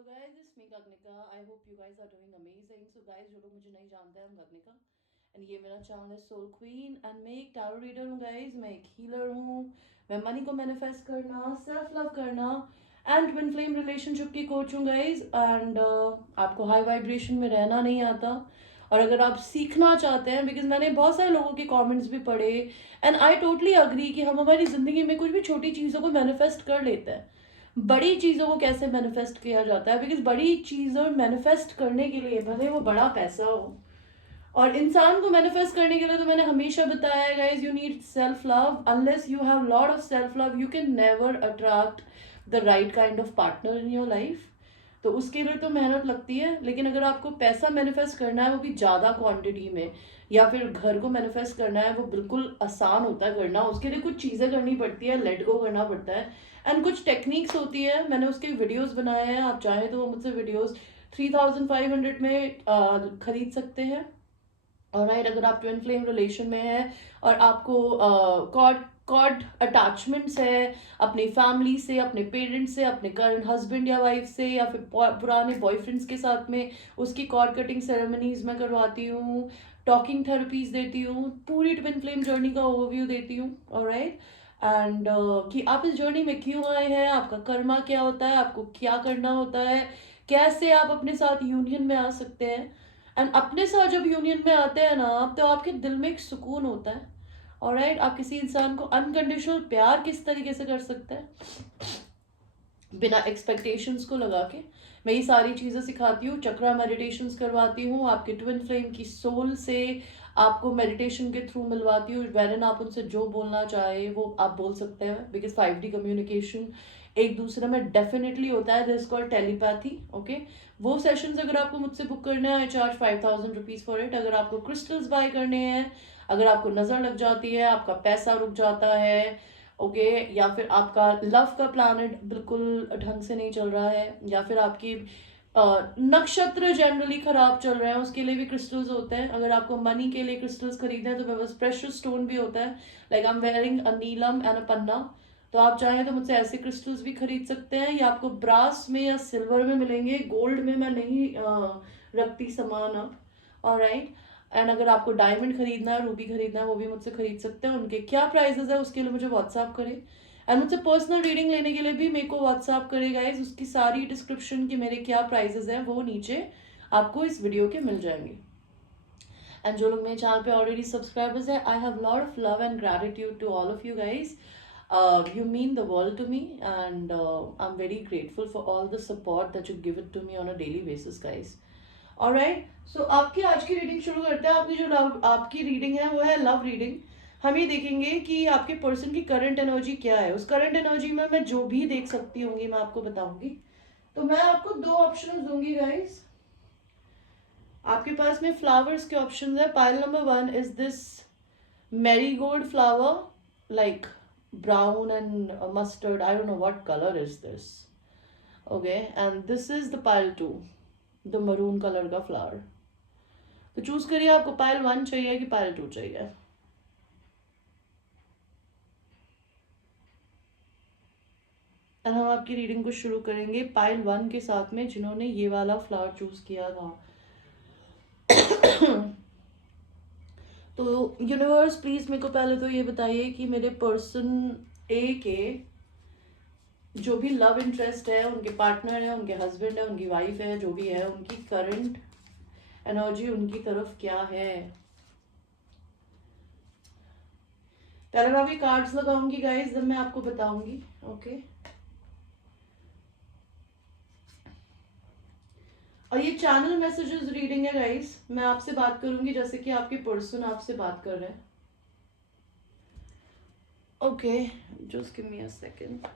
Hello guys, it's me Gagnika. I hope you guys are doing amazing. So guys, जो लोग मुझे नहीं जानते हैं, I'm Gagnika एंड ये मेरा चैनल है सोल क्वीन एंड मैं एक टैरो रीडर हूँ गाइज, मैं एक हीलर हूँ। मैं मनी को मैनिफेस्ट करना, सेल्फ लव करना एंड ट्विन फ्लेम रिलेशनशिप की कोच हूँ गाइज। एंड आपको हाई वाइब्रेशन में रहना नहीं आता और अगर आप सीखना चाहते हैं, बिकॉज मैंने बहुत सारे लोगों के कमेंट्स भी पढ़े एंड आई टोटली अग्री कि हम हमारी ज़िंदगी में कुछ भी छोटी चीज़ों को मैनिफेस्ट कर लेते हैं। बड़ी चीज़ों को कैसे मैनिफेस्ट किया जाता है, बिकॉज बड़ी चीज़ों मैनिफेस्ट करने के लिए भले वो बड़ा पैसा हो और इंसान को मैनिफेस्ट करने के लिए तो मैंने हमेशा बताया है guys, you need self love. Unless you have lot of self love you can never attract the right kind of partner in your life. तो उसके लिए तो मेहनत लगती है, लेकिन अगर आपको पैसा मैनिफेस्ट करना है वो भी ज़्यादा क्वांटिटी में, या फिर घर को मैनिफेस्ट करना है, वो बिल्कुल आसान होता है करना। उसके लिए कुछ चीज़ें करनी पड़ती है, लेट गो करना पड़ता है एंड कुछ टेक्निक्स होती है। मैंने उसके वीडियोस बनाए हैं, आप चाहें तो वो मुझसे वीडियोस 3500 में खरीद सकते हैं। और राइट, अगर आप ट्विन फ्लेम रिलेशन में हैं और आपको कॉर्ड कॉर्ड अटैचमेंट्स है अपनी फैमिली से, अपने पेरेंट्स से, अपने करंट हस्बैंड या वाइफ से, या फिर पुराने बॉयफ्रेंड्स के साथ में, उसकी कॉर्ड कटिंग सेरेमनीज मैं करवाती हूँ, टॉकिंग थेरेपीज देती हूँ, पूरी ट्विन फ्लेम जर्नी का ओवरव्यू देती हूँ। ऑलराइट, एंड कि आप इस जर्नी में क्यों आए हैं, आपका कर्मा क्या होता है, आपको क्या करना होता है, कैसे आप अपने साथ यूनियन में आ सकते हैं। एंड अपने साथ जब यूनियन में आते हैं ना, तो आपके दिल में एक सुकून होता है। ऑलराइट, आप किसी इंसान को अनकंडीशनल प्यार किस तरीके से कर सकते हैं बिना एक्सपेक्टेशंस को लगा के। मैं ये सारी चीज़ें सिखाती हूँ, चक्रा मेडिटेशंस करवाती हूँ, आपके ट्विन फ्लेम की सोल से आपको मेडिटेशन के थ्रू मिलवाती हूँ, वैरन आप उनसे जो बोलना चाहे वो आप बोल सकते हैं, बिकॉज 5D कम्युनिकेशन एक दूसरे में डेफिनेटली होता है, दिस कॉल्ड टेलीपैथी। ओके, वो सेशंस अगर आपको मुझसे बुक करना है, आई चार्ज 5000 रुपीज़ फॉर इट। अगर आपको क्रिस्टल्स बाय करने हैं, अगर आपको नज़र लग जाती है, आपका पैसा रुक जाता है, ओके, या फिर आपका लव का प्लानेट बिल्कुल ढंग से नहीं चल रहा है, या फिर आपकी नक्षत्र जनरली खराब चल रहे हैं, उसके लिए भी क्रिस्टल्स होते हैं। अगर आपको मनी के लिए क्रिस्टल्स खरीदना है तो मेरे पास प्रेशियस स्टोन भी होता है, like I am wearing a नीलम एंड अ पन्ना। तो आप चाहें तो मुझसे ऐसे क्रिस्टल्स भी खरीद सकते हैं, या आपको ब्रास में या सिल्वर में मिलेंगे, गोल्ड में मैं नहीं रखती सामान अब। ऑलराइट, एंड अगर आपको डायमंड खरीदना है, रूबी खरीदना है, वो भी मुझसे खरीद सकते हैं। उनके क्या प्राइसेस है उसके लिए मुझे व्हाट्सअप करें, एंड मुझसे पर्सनल रीडिंग लेने के लिए भी मेरे को व्हाट्सअप करें गाइज। उसकी सारी डिस्क्रिप्शन की मेरे क्या प्राइसेस हैं वो नीचे आपको इस वीडियो के मिल जाएंगे। एंड जो लोग मेरे चैनल पे ऑलरेडी सब्सक्राइबर्स हैं, I have lot of love and gratitude to all of you guys. You mean the world to me, and I'm very grateful for all the support that you give it to me on a daily basis, guys. Alright, so आपकी आज की reading शुरू करते हैं। आपकी जो love आपकी reading है वो है लव रीडिंग। हम ये देखेंगे कि आपके पर्सन की करंट एनर्जी क्या है। उस करंट एनर्जी में मैं जो भी देख सकती होंगी मैं आपको बताऊंगी। तो मैं आपको दो ऑप्शन दूंगी गाइस। आपके पास में फ्लावर्स के ऑप्शन है। Pile number 1 is this marigold flower, like brown and mustard, I don't know what color is this. Okay, and this is the pile 2, the maroon color का flower। तो choose करिए आपको pile 1 चाहिए कि pile 2 चाहिए। और हम आपकी रीडिंग को शुरू करेंगे पाइल 1 के साथ में, जिन्होंने ये वाला फ्लावर चूज किया था। तो यूनिवर्स प्लीज मेरे को पहले तो ये बताइए कि मेरे पर्सन ए के जो भी लव इंटरेस्ट है, उनके पार्टनर है, उनके हस्बैंड है, उनकी वाइफ है, जो भी है, उनकी करंट एनर्जी उनकी तरफ क्या है। पहले मैं अभी कार्ड्स लगाऊंगी गाइस, जब मैं आपको बताऊंगी। ओके, और ये चैनल मैसेजेस रीडिंग है गाइस। मैं आपसे बात करूंगी जैसे कि आपके पर्सन आपसे बात कर रहे हैं। Okay, just give me a second,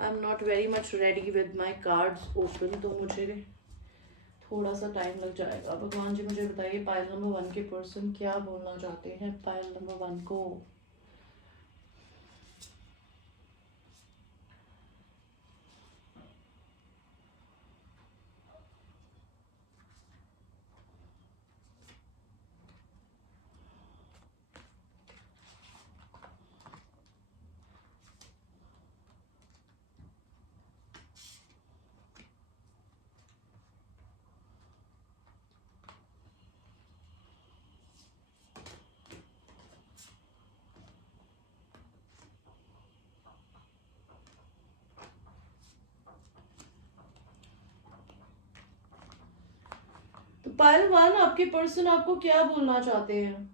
I am not very much ready with my cards open, तो मुझे थोड़ा सा टाइम लग जाएगा। भगवान जी मुझे बताइए पाइल नंबर 1 के पर्सन क्या बोलना चाहते हैं पाइल नंबर 1 को। पायल वन, आपके पर्सन आपको क्या बोलना चाहते हैं?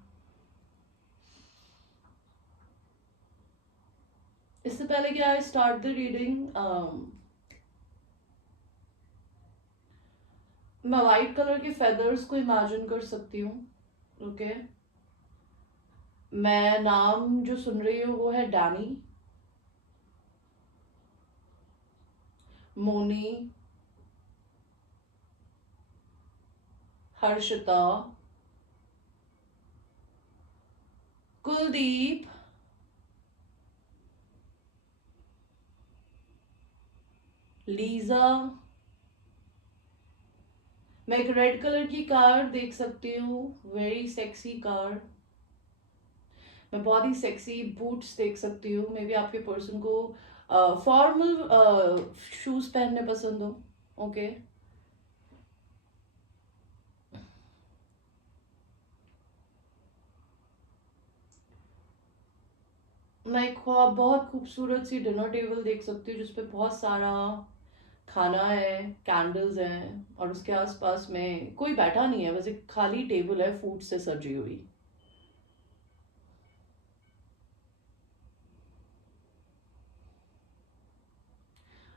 इससे पहले कि आई स्टार्ट द रीडिंग, मैं वाइट कलर के फेदर्स को इमेजिन कर सकती हूँ। ओके, मैं नाम जो सुन रही हूँ वो है डैनी, मोनी, हर्षिता, कुलदीप, लीजा। मैं एक रेड कलर की कार देख सकती हूँ, वेरी सेक्सी कार। मैं बहुत ही सेक्सी बूट्स देख सकती हूँ। मे बी आपके पर्सन को फॉर्मल शूज पहनने पसंद हो। ओके, मैं एक बहुत खूबसूरत सी डिनर टेबल देख सकती हूँ जिसपे बहुत सारा खाना है, कैंडल्स हैं, और उसके आसपास में कोई बैठा नहीं है, बस एक खाली टेबल है फूड से सजी हुई।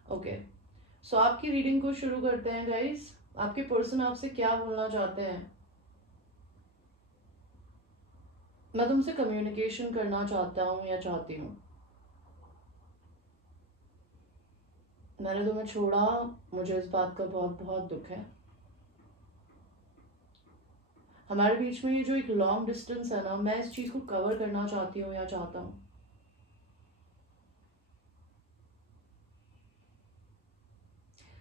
ओके, सो आपकी रीडिंग को शुरू करते हैं गाइस। आपके पर्सन आपसे क्या बोलना चाहते हैं? मैं तुमसे कम्युनिकेशन करना चाहता हूँ या चाहती हूँ। मैंने तुम्हें छोड़ा, मुझे इस बात का बहुत बहुत दुख है। हमारे बीच में ये जो एक लॉन्ग डिस्टेंस है ना, मैं इस चीज को कवर करना चाहती हूँ या चाहता हूँ।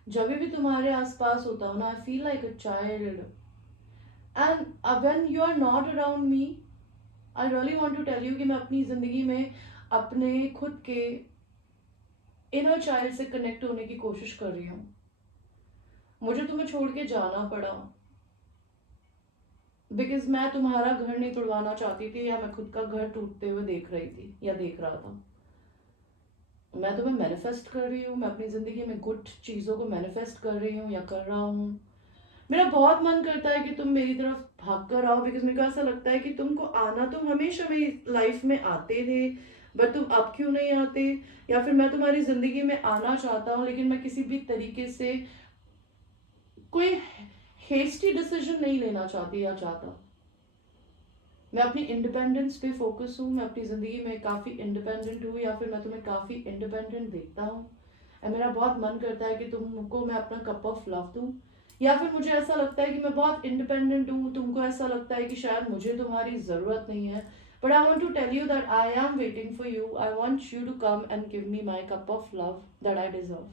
जब भी तुम्हारे आसपास होता हूँ ना, I feel like a child, and when you are not around me, I really want to tell you कि मैं अपनी जिंदगी में अपने खुद के इनर चाइल्ड से कनेक्ट होने की कोशिश कर रही हूँ। मुझे तुम्हें छोड़ के जाना पड़ा बिकॉज मैं तुम्हारा घर नहीं तुड़वाना चाहती थी, या मैं खुद का घर टूटते हुए देख रही थी या देख रहा था। मैं तुम्हें मैनिफेस्ट कर रही हूँ, मैं अपनी जिंदगी में गुड चीजों को मैनिफेस्ट कर रही हूँ या कर रहा हूँ। मेरा बहुत मन करता है कि तुम मेरी तरफ भाग कर आओ, बिकॉज मेरे को ऐसा लगता है कि तुमको आना, तुम हमेशा मेरी लाइफ में आते थे, बट तुम अब क्यों नहीं आते? या फिर मैं तुम्हारी जिंदगी में आना चाहता हूँ लेकिन मैं किसी भी तरीके से कोई हेस्टी डिसीजन नहीं लेना चाहती या चाहता। मैं अपनी इंडिपेंडेंस पे फोकस हूँ, मैं अपनी ज़िंदगी में काफ़ी इंडिपेंडेंट हूँ, या फिर मैं तुम्हें काफ़ी इंडिपेंडेंट देखता हूँ। और मेरा बहुत मन करता है कि तुमको मैं अपना कप ऑफ लव दूँ, या फिर मुझे ऐसा लगता है कि मैं बहुत इंडिपेंडेंट हूँ, तुमको ऐसा लगता है कि शायद मुझे तुम्हारी ज़रूरत नहीं है। But I want to tell you that I am waiting for you, I want you to come and give me my cup of love that I deserve.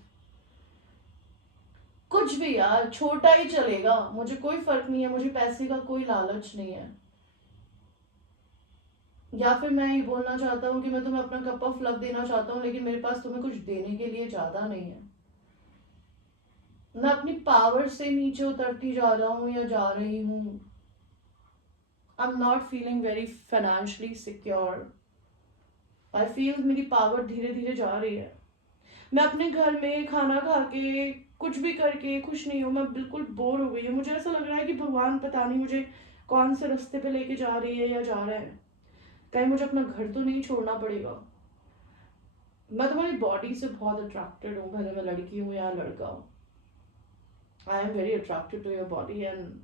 कुछ भी यार, छोटा ही चलेगा, मुझे कोई फर्क नहीं है, मुझे पैसे का कोई लालच नहीं है। या फिर मैं ये बोलना चाहता हूँ कि मैं तुम्हें अपना कप ऑफ लव देना चाहता हूँ लेकिन मेरे पास तुम्हें कुछ देने के लिए ज्यादा नहीं है। मैं अपनी पावर से नीचे उतरती जा रहा हूँ या जा रही हूँ। I am not feeling very financially secure. I feel मेरी पावर धीरे धीरे जा रही है। मैं अपने घर में खाना खा के कुछ भी करके खुश नहीं हूँ, मैं बिल्कुल बोर हो गई हूँ। मुझे ऐसा लग रहा है कि भगवान पता नहीं मुझे कौन से रास्ते पे लेके जा रही है या जा रहे हैं। कहीं मुझे अपना घर तो नहीं छोड़ना पड़ेगा। मैं तुम्हारी बॉडी से बहुत अट्रैक्टेड हूँ, भले मैं लड़की हूँ या लड़का हूँ। I am very attracted to your body, and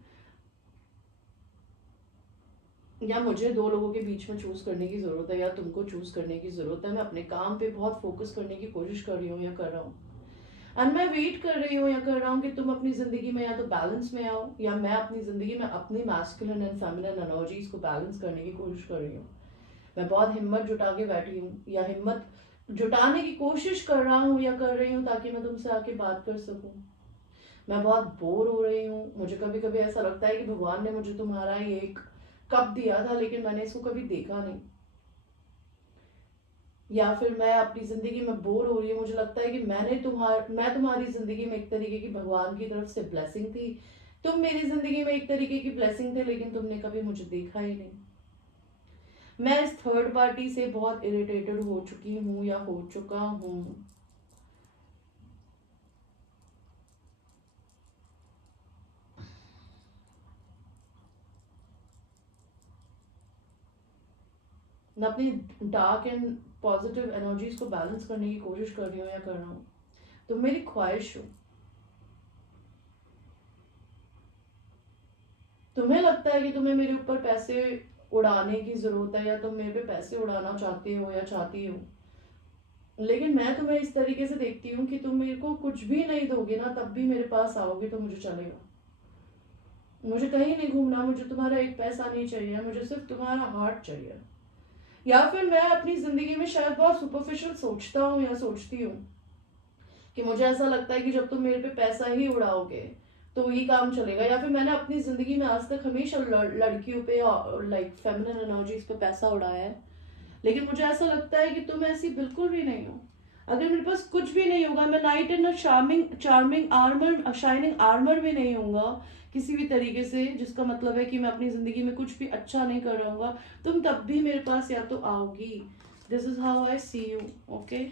या मुझे दो लोगों के बीच में चूज करने की जरूरत है या तुमको चूज करने की जरूरत है। मैं अपने काम पे बहुत फोकस करने की कोशिश कर रही हूँ या कर रहा हूँ, एंड मैं वेट कर रही हूँ या कर रहा हूँ कि तुम अपनी जिंदगी में या तो बैलेंस में आओ, या मैं अपनी जिंदगी में अपनी मैस्कुलिन एंड फेमिनिन एनर्जीज को बैलेंस करने की कोशिश कर रही हूँ। मैं बहुत हिम्मत जुटा के बैठी हूँ या हिम्मत जुटाने की कोशिश कर रहा हूँ या कर रही हूँ ताकि मैं तुमसे आके बात कर सकूँ। मैं बहुत बोर हो रही हूँ। मुझे कभी कभी ऐसा लगता है कि भगवान ने मुझे तुम्हारा ये एक कप दिया था लेकिन मैंने इसको कभी देखा नहीं। या फिर मैं अपनी जिंदगी में बोर हो रही हूँ, मुझे लगता है कि मैं तुम्हारी जिंदगी में एक तरीके की भगवान की तरफ से ब्लेसिंग थी, तुम मेरी जिंदगी में एक तरीके की ब्लेसिंग थे, लेकिन तुमने कभी मुझे देखा ही नहीं। मैं इस थर्ड पार्टी से बहुत इरिटेटेड हो चुकी हूँ या हो चुका हूँ। मैं अपनी डार्क एंड पॉजिटिव एनर्जीज को बैलेंस करने की कोशिश कर रही हूँ या कर रहा हूँ। तुम मेरी ख्वाहिश हो। तुम्हें लगता है कि तुम्हें मेरे ऊपर पैसे उड़ाने की जरूरत है, या तुम मेरे पे पैसे उड़ाना चाहते हो या चाहती हो, लेकिन मैं तुम्हें इस तरीके से देखती हूँ कि तुम मेरे को कुछ भी नहीं दोगे ना, तब भी मेरे पास आओगे तो मुझे चलेगा। मुझे कहीं नहीं घूमना, मुझे तुम्हारा एक पैसा नहीं चाहिए, मुझे सिर्फ तुम्हारा हार्ट चाहिए। या फिर मैं अपनी जिंदगी में शायद बहुत सुपरफिशियल सोचता हूँ या सोचती हूँ कि मुझे ऐसा लगता है कि जब तुम मेरे पे पैसा ही उड़ाओगे तो ये काम चलेगा। या फिर मैंने अपनी जिंदगी में आज तक हमेशा लड़कियों पे, लाइक फेमिनिन एनर्जीज पे पैसा उड़ाया है, लेकिन मुझे ऐसा लगता है कि तुम ऐसी बिल्कुल भी नहीं हो। अगर मेरे पास कुछ भी नहीं होगा, मैं night in charming charming armour, shining armour भी नहीं होऊंगा किसी भी तरीके से, जिसका मतलब है कि मैं अपनी जिंदगी में कुछ भी अच्छा नहीं कर रहा हूँ, तुम तब भी मेरे पास या तो आओगी। This is how I see you. Okay,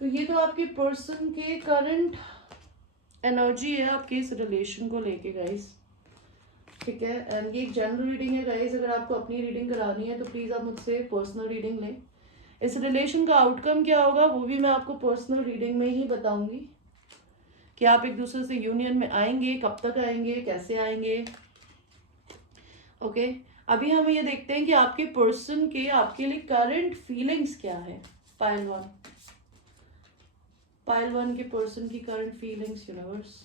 तो ये तो आपके पर्सन के करंट एनर्जी है आपके इस रिलेशन को लेके गाइस, ठीक है। एंड ये एक जनरल रीडिंग है गाइस, अगर आपको अपनी रीडिंग करानी है तो प्लीज आप मुझसे पर्सनल रीडिंग लें। इस रिलेशन का आउटकम क्या होगा वो भी मैं आपको पर्सनल रीडिंग में ही बताऊंगी, कि आप एक दूसरे से यूनियन में आएंगे, कब तक आएंगे, कैसे आएंगे। ओके, अभी हम ये देखते हैं कि आपके पर्सन के आपके लिए करंट फीलिंग्स क्या है। पाइल वन, पाइल वन के पर्सन की current feelings universe.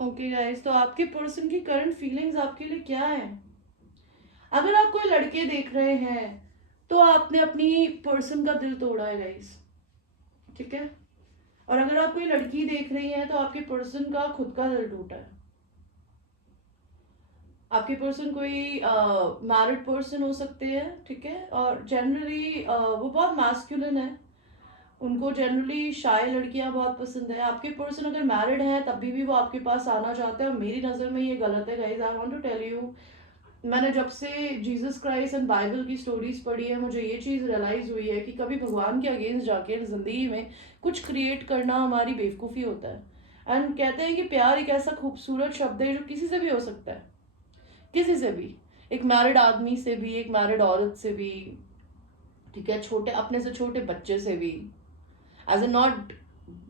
Okay guys, तो आपके पर्सन की करंट फीलिंग्स आपके लिए क्या है। अगर आप कोई लड़के देख रहे हैं तो आपने अपनी पर्सन का दिल तोड़ा है गाइस, ठीक है। और अगर आप कोई लड़की देख रही हैं तो आपके पर्सन का खुद का दिल टूटा है। आपके पर्सन कोई मैरिड पर्सन हो सकते हैं, ठीक है, और जनरली वो बहुत मैस्कुलिन है, उनको जनरली शाय लड़कियां बहुत पसंद है। आपके पर्सन अगर मैरिड है तब भी वो आपके पास आना चाहते हैं, और मेरी नज़र में ये गलत है guys. I want to tell you, मैंने जब से जीसस क्राइस्ट एंड बाइबल की स्टोरीज पढ़ी है, मुझे ये चीज़ रियलाइज हुई है कि कभी भगवान के अगेंस्ट जाके ज़िंदगी में कुछ क्रिएट करना हमारी बेवकूफ़ी होता है। एंड कहते हैं कि प्यार एक ऐसा खूबसूरत शब्द है जो किसी से भी हो सकता है, किसी से भी, एक मैरिड आदमी से भी, एक मैरिड औरत से भी, ठीक है, छोटे अपने से छोटे बच्चे से भी, एज ए नॉट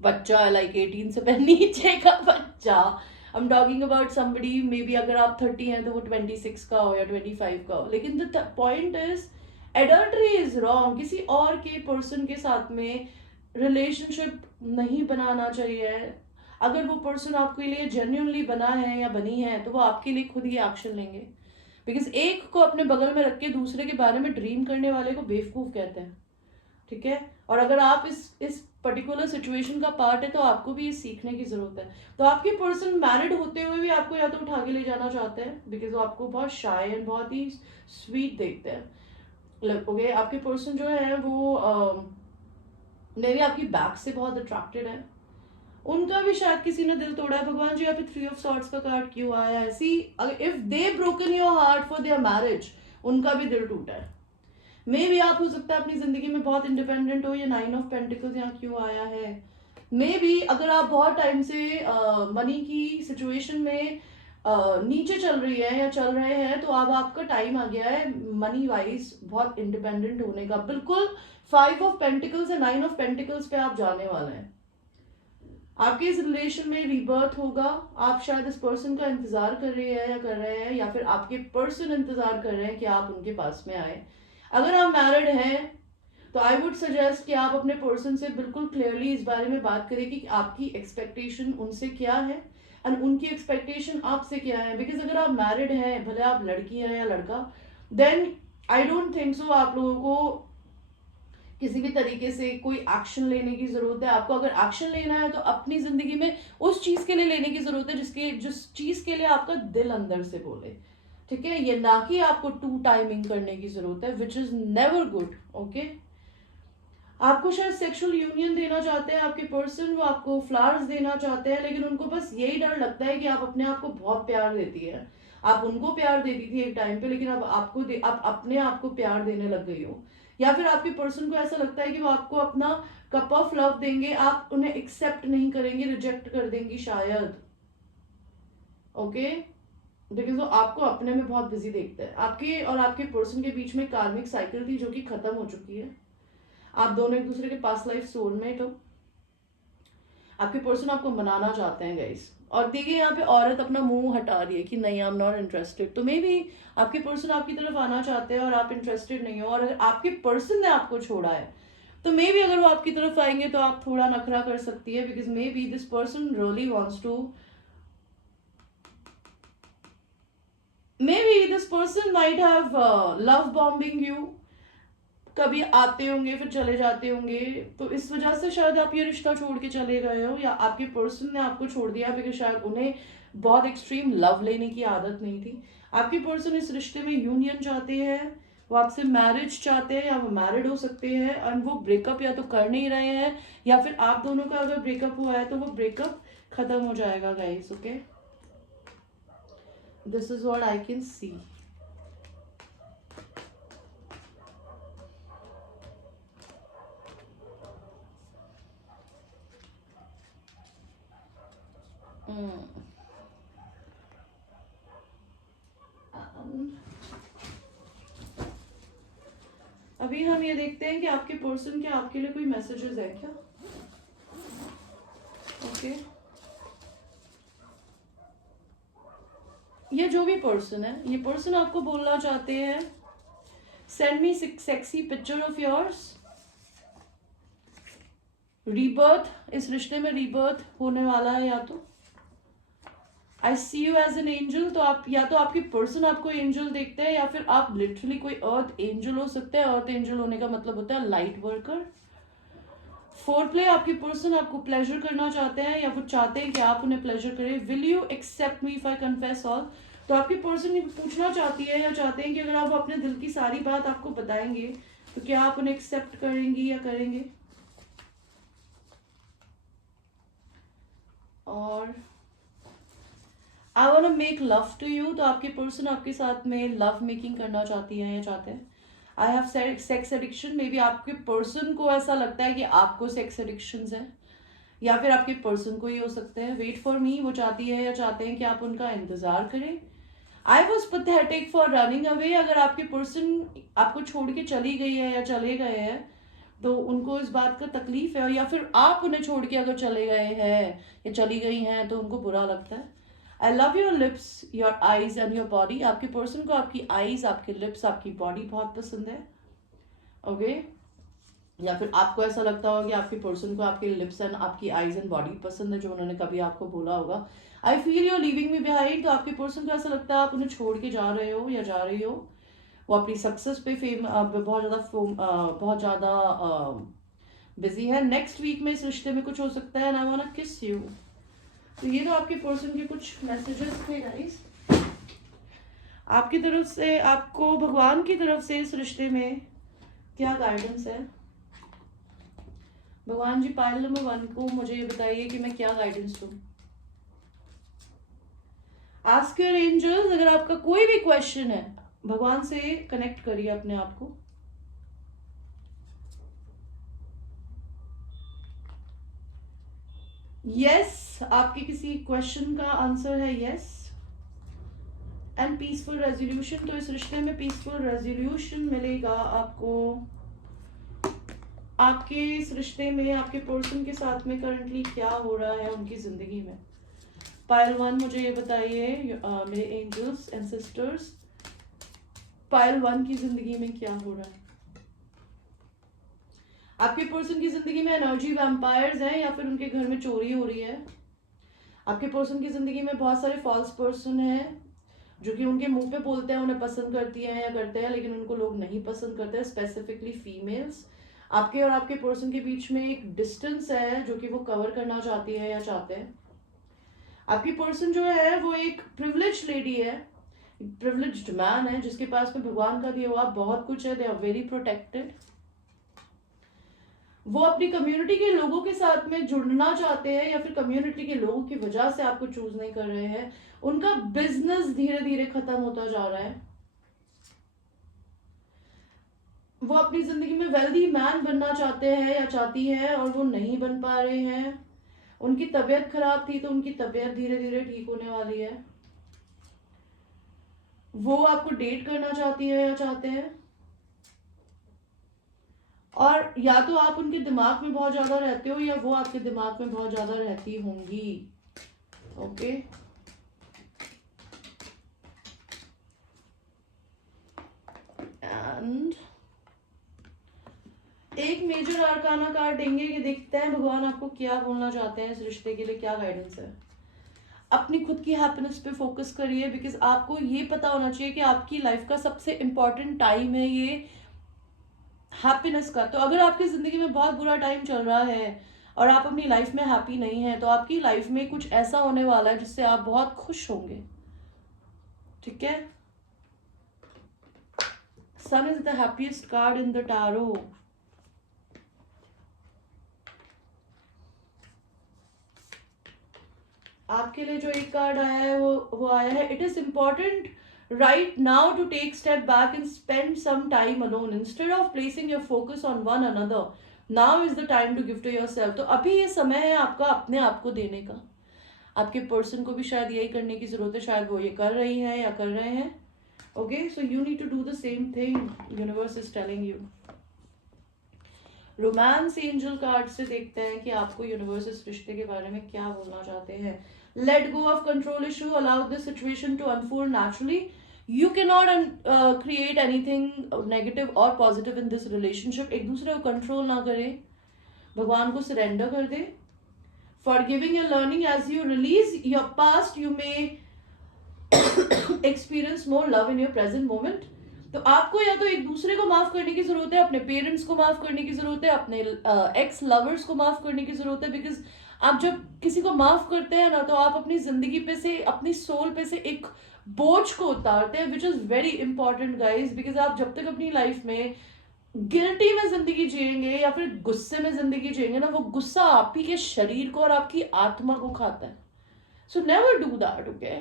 बच्चा लाइक 18 से नीचे का बच्चा। I am talking about somebody, may be अगर आप 30 हैं तो वो 26 का हो या 25 का हो, लेकिन the point is adultery is wrong. किसी और के पर्सन के साथ में रिलेशनशिप नहीं बनाना चाहिए। अगर वो पर्सन आपके लिए जेन्युइनली बना है या बनी है तो वो आपके लिए खुद ही एक्शन लेंगे, बिकॉज एक को अपने बगल में रख के दूसरे के बारे में ड्रीम करने वाले को बेवकूफ कहते हैं, ठीक है। और अगर आप इस पर्टिकुलर सिचुएशन का पार्ट है तो आपको भी ये सीखने की जरूरत है। तो आपके पर्सन मैरिड होते हुए भी आपको या तो उठा के ले जाना चाहते हैं, बिकॉज वो आपको बहुत शाय एंड बहुत ही स्वीट देखते हैं। ओके, आपके पर्सन जो है वो मे बी आपकी बैक से बहुत अट्रैक्टेड है, उनका भी शायद किसी ने दिल तोड़ा है। भगवान जी, यहाँ पे 3 ऑफ सॉर्ड्स का कार्ड क्यों आया है? See, if they broken your heart for their marriage, उनका भी दिल टूटा है। मे भी आप हो सकता है अपनी जिंदगी में बहुत इंडिपेंडेंट हो, ये 9 ऑफ पेंटिकल्स यहाँ क्यों आया है? मे बी अगर आप बहुत टाइम से मनी की सिचुएशन में नीचे चल रही है या चल रहे हैं, तो अब आपका टाइम आ गया है मनी वाइज बहुत इंडिपेंडेंट होने का। बिल्कुल 5 ऑफ पेंटिकल्स और 9 ऑफ पेंटिकल्स पे आप जाने वाले हैं। आपके इस रिलेशन में रीबर्थ होगा। आप शायद इस पर्सन का इंतजार कर रही है या कर रहे हैं, या फिर आपके पर्सन इंतजार कर रहे हैं कि आप उनके पास में आए। अगर आप मैरिड हैं तो आई वुड सजेस्ट कि आप अपने पर्सन से बिल्कुल क्लियरली इस बारे में बात करें कि आपकी एक्सपेक्टेशन उनसे क्या है, एंड उनकी एक्सपेक्टेशन आपसे क्या है। बिकॉज अगर आप मैरिड हैं, भले आप लड़की हैं या लड़का, then I don't think so आप लोगों को किसी भी तरीके से कोई एक्शन लेने की जरूरत है। आपको अगर एक्शन लेना है तो अपनी जिंदगी में उस चीज के लिए लेने की जरूरत है जिस चीज के लिए आपका दिल अंदर से बोले, ठीक है। ये ना कि आपको टू टाइमिंग करने की जरूरत है, which is never good. Okay, आपको शायद सेक्सुअल यूनियन देना चाहते हैं आपके पर्सन, वो आपको फ्लावर्स देना चाहते हैं, लेकिन उनको बस यही डर लगता है कि आप अपने आप को बहुत प्यार देती है। आप उनको प्यार देती थी एक टाइम पे, लेकिन अब आप अपने आप को प्यार देने लग गई हो। या फिर आपके पर्सन को ऐसा लगता है कि वो आपको अपना कप ऑफ लव देंगे, आप उन्हें एक्सेप्ट नहीं करेंगे, रिजेक्ट कर देंगी शायद। ओके, बिकॉज वो आपको अपने में बहुत बिजी देखता है। आपके और आपके पर्सन के बीच में कार्मिक साइकिल थी जो कि खत्म हो चुकी है। आप दोनों एक दूसरे के पास लाइफ सोलमेट हो। आपके पर्सन आपको मनाना चाहते हैं गाइस। और देखिए यहाँ पे औरत अपना मुंह हटा रही है कि नहीं, आई एम नॉट इंटरेस्टेड। तो मे बी आपके पर्सन आपकी तरफ आना चाहते हैं और आप इंटरेस्टेड नहीं हो। और अगर आपके पर्सन ने आपको छोड़ा है तो मे बी अगर वो आपकी तरफ आएंगे तो आप थोड़ा नखरा कर सकती है, because maybe this person really wants to, maybe this person might have love bombing you. कभी आते होंगे फिर चले जाते होंगे, तो इस वजह से शायद आप ये रिश्ता छोड़ के चले गए हो, या आपके पर्सन ने आपको छोड़ दिया बिकॉज शायद उन्हें बहुत एक्सट्रीम लव लेने की आदत नहीं थी। आपके पर्सन इस रिश्ते में यूनियन चाहते हैं, वो आपसे मैरिज चाहते हैं, या वो मैरिड हो सकते हैं। एंड वो ब्रेकअप या तो कर नहीं रहे हैं, या फिर आप दोनों का अगर ब्रेकअप हुआ है तो वो ब्रेकअप खत्म हो जाएगा guys. Okay, this is what I can see. अभी हम ये देखते हैं कि आपके पर्सन के आपके लिए कोई मैसेजेस है क्या। ओके, ये जो भी पर्सन है, ये पर्सन आपको बोलना चाहते हैं, send me sexy picture of yours. Rebirth, इस रिश्ते में रीबर्थ होने वाला है। या तो आई see you as an angel, तो आप या तो आपके पर्सन आपको एंजल देखते हैं, या फिर आप लिटरली कोई अर्थ एंजल हो सकते हैं। अर्थ एंजल होने का मतलब होता है लाइट वर्कर। फोर प्ले, आपके पर्सन आपको प्लेजर करना चाहते हैं, या वो चाहते हैं कि आप उन्हें प्लेजर करें। Will you accept me if I confess all, तो आपके पर्सन ये पूछना चाहती है या चाहते हैं कि अगर आप अपने दिल की सारी बात आपको बताएंगे तो क्या आप उन्हें एक्सेप्ट करेंगी या करेंगे। और I want to make love to you, तो आपके पर्सन आपके साथ में लव मेकिंग करना चाहती है या चाहते हैं। I have sex addiction, may be आपके पर्सन को ऐसा लगता है कि आपको सेक्स एडिक्शन है, या फिर आपके पर्सन को ही हो सकते हैं। वेट फॉर मी, वो चाहती है या चाहते हैं कि आप उनका इंतजार करें। I was pathetic for running away, अगर आपके पर्सन आपको छोड़ के चली गई है या चले गए हैं तो उनको इस बात का तकलीफ है, या फिर आप उन्हें छोड़ के अगर चले गए हैं या चली गई हैं तो उनको बुरा लगता है। I love your lips, your eyes and your body, आपके पर्सन को आपकी आईज, आपके लिप्स, आपकी बॉडी बहुत पसंद है। ओके, या फिर आपको ऐसा लगता होगा कि आपके पर्सन को आपके लिप्स एंड आपकी आईज एंड बॉडी पसंद है, जो उन्होंने कभी आपको बोला होगा। I feel you leaving me behind, तो आपके पर्सन को ऐसा लगता है आप उन्हें छोड़ के जा रहे हो या जा रही हो। वो अपनी सक्सेस पे बहुत ज़्यादा बिजी है। नेक्स्ट वीक में इस रिश्ते में कुछ हो सकता है, एंड आई वांट टू किस यू। तो ये तो आपके पर्सन के कुछ मैसेजेस थे गाइस आपकी तरफ से। आपको भगवान की तरफ से इस रिश्ते में क्या गाइडेंस है। भगवान जी, पायल नंबर 1 को मुझे ये बताइए कि मैं क्या गाइडेंस दूं। आस्क योर एंजल्स, अगर आपका कोई भी क्वेश्चन है भगवान से कनेक्ट करिए अपने आप को। यस, आपके किसी क्वेश्चन का आंसर है यस। एंड पीसफुल रेजोल्यूशन, तो इस रिश्ते में पीसफुल रेजोल्यूशन मिलेगा आपको। आपके इस रिश्ते में आपके पर्सन के साथ में करंटली क्या हो रहा है उनकी जिंदगी में। पायल 1 मुझे ये बताइए मेरे एंजल्स एंड सिस्टर्स, पायल 1 की जिंदगी में क्या हो रहा है। आपके पर्सन की जिंदगी में एनर्जी वैम्पायर्स हैं, या फिर उनके घर में चोरी हो रही है। आपके पर्सन की जिंदगी में बहुत सारे फॉल्स पर्सन हैं जो कि उनके मुंह पे बोलते हैं उन्हें पसंद करती हैं या करते हैं, लेकिन उनको लोग नहीं पसंद करते हैं, स्पेसिफिकली फीमेल्स। आपके और आपके पर्सन के बीच में एक डिस्टेंस है जो कि वो कवर करना चाहती है या चाहते हैं। आपकी पर्सन जो है वो एक प्रिविलेज लेडी है, प्रिविलेज्ड मैन है, जिसके पास में भगवान का दिया हुआ बहुत कुछ है। They are very protected. वो अपनी कम्युनिटी के लोगों के साथ में जुड़ना चाहते हैं या फिर कम्युनिटी के लोगों की वजह से आपको चूज नहीं कर रहे हैं। उनका बिजनेस धीरे धीरे खत्म होता जा रहा है। वो अपनी जिंदगी में वेल्दी मैन बनना चाहते हैं या चाहती है और वो नहीं बन पा रहे हैं। उनकी तबीयत खराब थी तो उनकी तबीयत धीरे धीरे ठीक होने वाली है। वो आपको डेट करना चाहती है या चाहते हैं, और या तो आप उनके दिमाग में बहुत ज्यादा रहते हो या वो आपके दिमाग में बहुत ज्यादा रहती होंगी। ओके, एंड एक मेजर आर्काना कार्ड देंगे कि देखते हैं भगवान आपको क्या बोलना चाहते हैं, इस रिश्ते के लिए क्या गाइडेंस है। अपनी खुद की हैप्पीनेस पे फोकस करिए, बिकॉज आपको ये पता होना चाहिए कि आपकी लाइफ का सबसे इंपॉर्टेंट टाइम है ये हैप्पीनेस का। तो अगर आपकी जिंदगी में बहुत बुरा टाइम चल रहा है और आप अपनी लाइफ में हैप्पी नहीं है, तो आपकी लाइफ में कुछ ऐसा होने वाला है जिससे आप बहुत खुश होंगे। ठीक है, sun is the happiest card in the tarot. आपके लिए जो एक कार्ड आया है वो आया है, it is important right now to take step back and spend some time alone instead of placing your focus on one another. Now is the time to give to yourself. तो अभी ये समय है आपका अपने आप को देने का। आपके पर्सन को भी शायद यही करने की जरूरत है, शायद वो ये कर रही हैं या कर रहे हैं। Okay, so you need to do the same thing, universe is telling you. Romance angel card से देखते हैं कि आपको यूनिवर्स इस रिश्ते के बारे में क्या बोलना चाहते हैं। Let go of control issue, allow this situation to unfold naturally. You can not create anything negative और पॉजिटिव इन दिस रिलेशनशिप। एक दूसरे को कंट्रोल ना करें, भगवान को सरेंडर कर दे। Forgiving and learning, as you release your past you may experience more love in your present moment. तो आपको या तो एक दूसरे को माफ करने की जरूरत है, अपने पेरेंट्स को माफ करने की जरूरत है, अपने एक्स लवर्स को माफ करने की जरूरत है। बिकॉज आप जब किसी को माफ करते हैं ना, तो आप अपनी जिंदगी पे से, अपनी सोल पे से एक बोझ को उतारते हैं, which is very important guys. Because आप जब तक अपनी लाइफ में गिल्टी में जिंदगी जिएंगे या फिर गुस्से में जिंदगी जिएंगे ना, वो गुस्सा आप ही के शरीर को और आपकी आत्मा को खाता है। So never do that. Okay,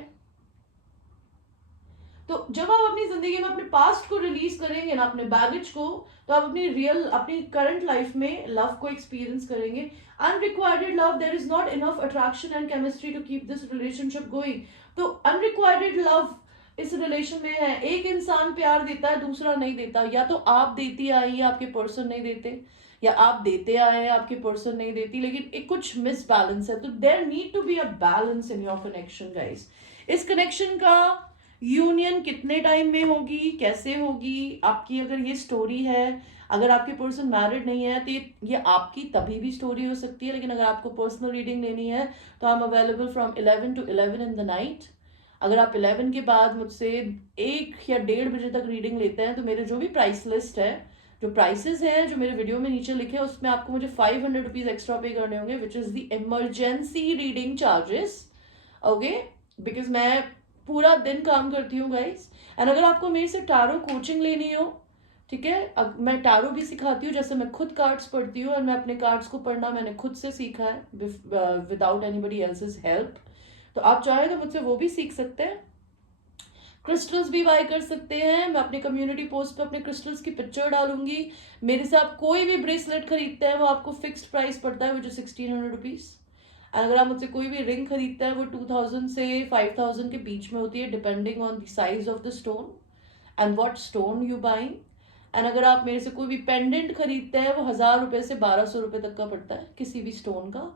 तो जब आप अपनी जिंदगी में अपने पास्ट को रिलीज करेंगे ना, अपने बैगेज को, तो आप अपनी रियल, अपनी करंट लाइफ में लव को एक्सपीरियंस करेंगे। Unrequired love, there is not enough attraction and chemistry to keep this relationship going. तो अनरिक्वायर्ड लव इस रिलेशन में है। एक इंसान प्यार देता है, दूसरा नहीं देता। या तो आप देती आई है, आपके पर्सन नहीं देते, या आप देते आए हैं, आपके पर्सन नहीं देती, लेकिन एक कुछ मिस बैलेंस है। तो there need to be a balance in your connection guys. इस कनेक्शन का यूनियन कितने टाइम में होगी, कैसे होगी, आपकी अगर ये स्टोरी है, अगर आपके पर्सन मैरिड नहीं है तो ये आपकी तभी भी स्टोरी हो सकती है। लेकिन अगर आपको पर्सनल रीडिंग लेनी है तो I am available from 11 to 11 in the night. अगर आप 11 के बाद मुझसे 1 या 1:30 बजे तक रीडिंग लेते हैं, तो मेरे जो भी प्राइस लिस्ट है, जो प्राइसेस हैं जो मेरे वीडियो में नीचे लिखे हैं, उसमें आपको मुझे 500 रुपीज एक्स्ट्रा पे करने होंगे, which is the emergency reading charges. Okay, because मैं पूरा दिन काम करती हूँ गाइस। एंड अगर आपको मेरे से टैरो कोचिंग लेनी हो, ठीक है, मैं टैरो भी सिखाती हूँ। जैसे मैं खुद कार्ड्स पढ़ती हूँ और मैं अपने कार्ड्स को पढ़ना मैंने खुद से सीखा है, विदाउट एनीबडी एल्सेस हेल्प। तो आप चाहे तो मुझसे वो भी सीख सकते हैं। क्रिस्टल्स भी बाय कर सकते हैं। मैं अपने कम्युनिटी पोस्ट पे अपने क्रिस्टल्स की पिक्चर डालूंगी। मेरे से आप कोई भी ब्रेसलेट खरीदते हैं वो आपको फिक्स्ड प्राइस पड़ता है, वो जो 1600 रुपीज। अगर आप मुझसे कोई भी रिंग खरीदते हैं वो 2000 से 5000 के बीच में होती है, depending on the size of the stone and what stone you buying. And अगर आप मेरे से कोई भी पेंडेंट खरीदते हैं वो 1000 रुपए से 1200 रुपए तक का पड़ता है, किसी भी स्टोन का।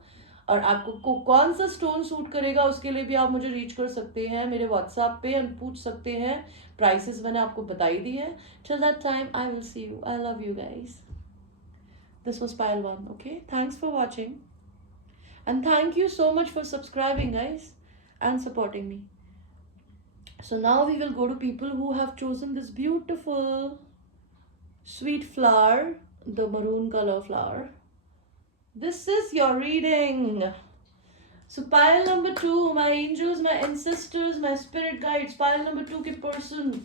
और आपको कौन सा स्टोन सूट करेगा उसके लिए भी आप मुझे रीच कर सकते हैं मेरे व्हाट्सएप पे एंड पूछ सकते हैं। प्राइसेस मैंने आपको बताई दी है। Till that time I will see you. I love you guys. This was Payal 1। Okay, thanks for watching. And thank you so much for subscribing, guys, and supporting me. So now we will go to people who have chosen this beautiful sweet flower, the maroon color flower. This is your reading. So pile number 2, my angels, my ancestors, my spirit guides, pile number 2 के person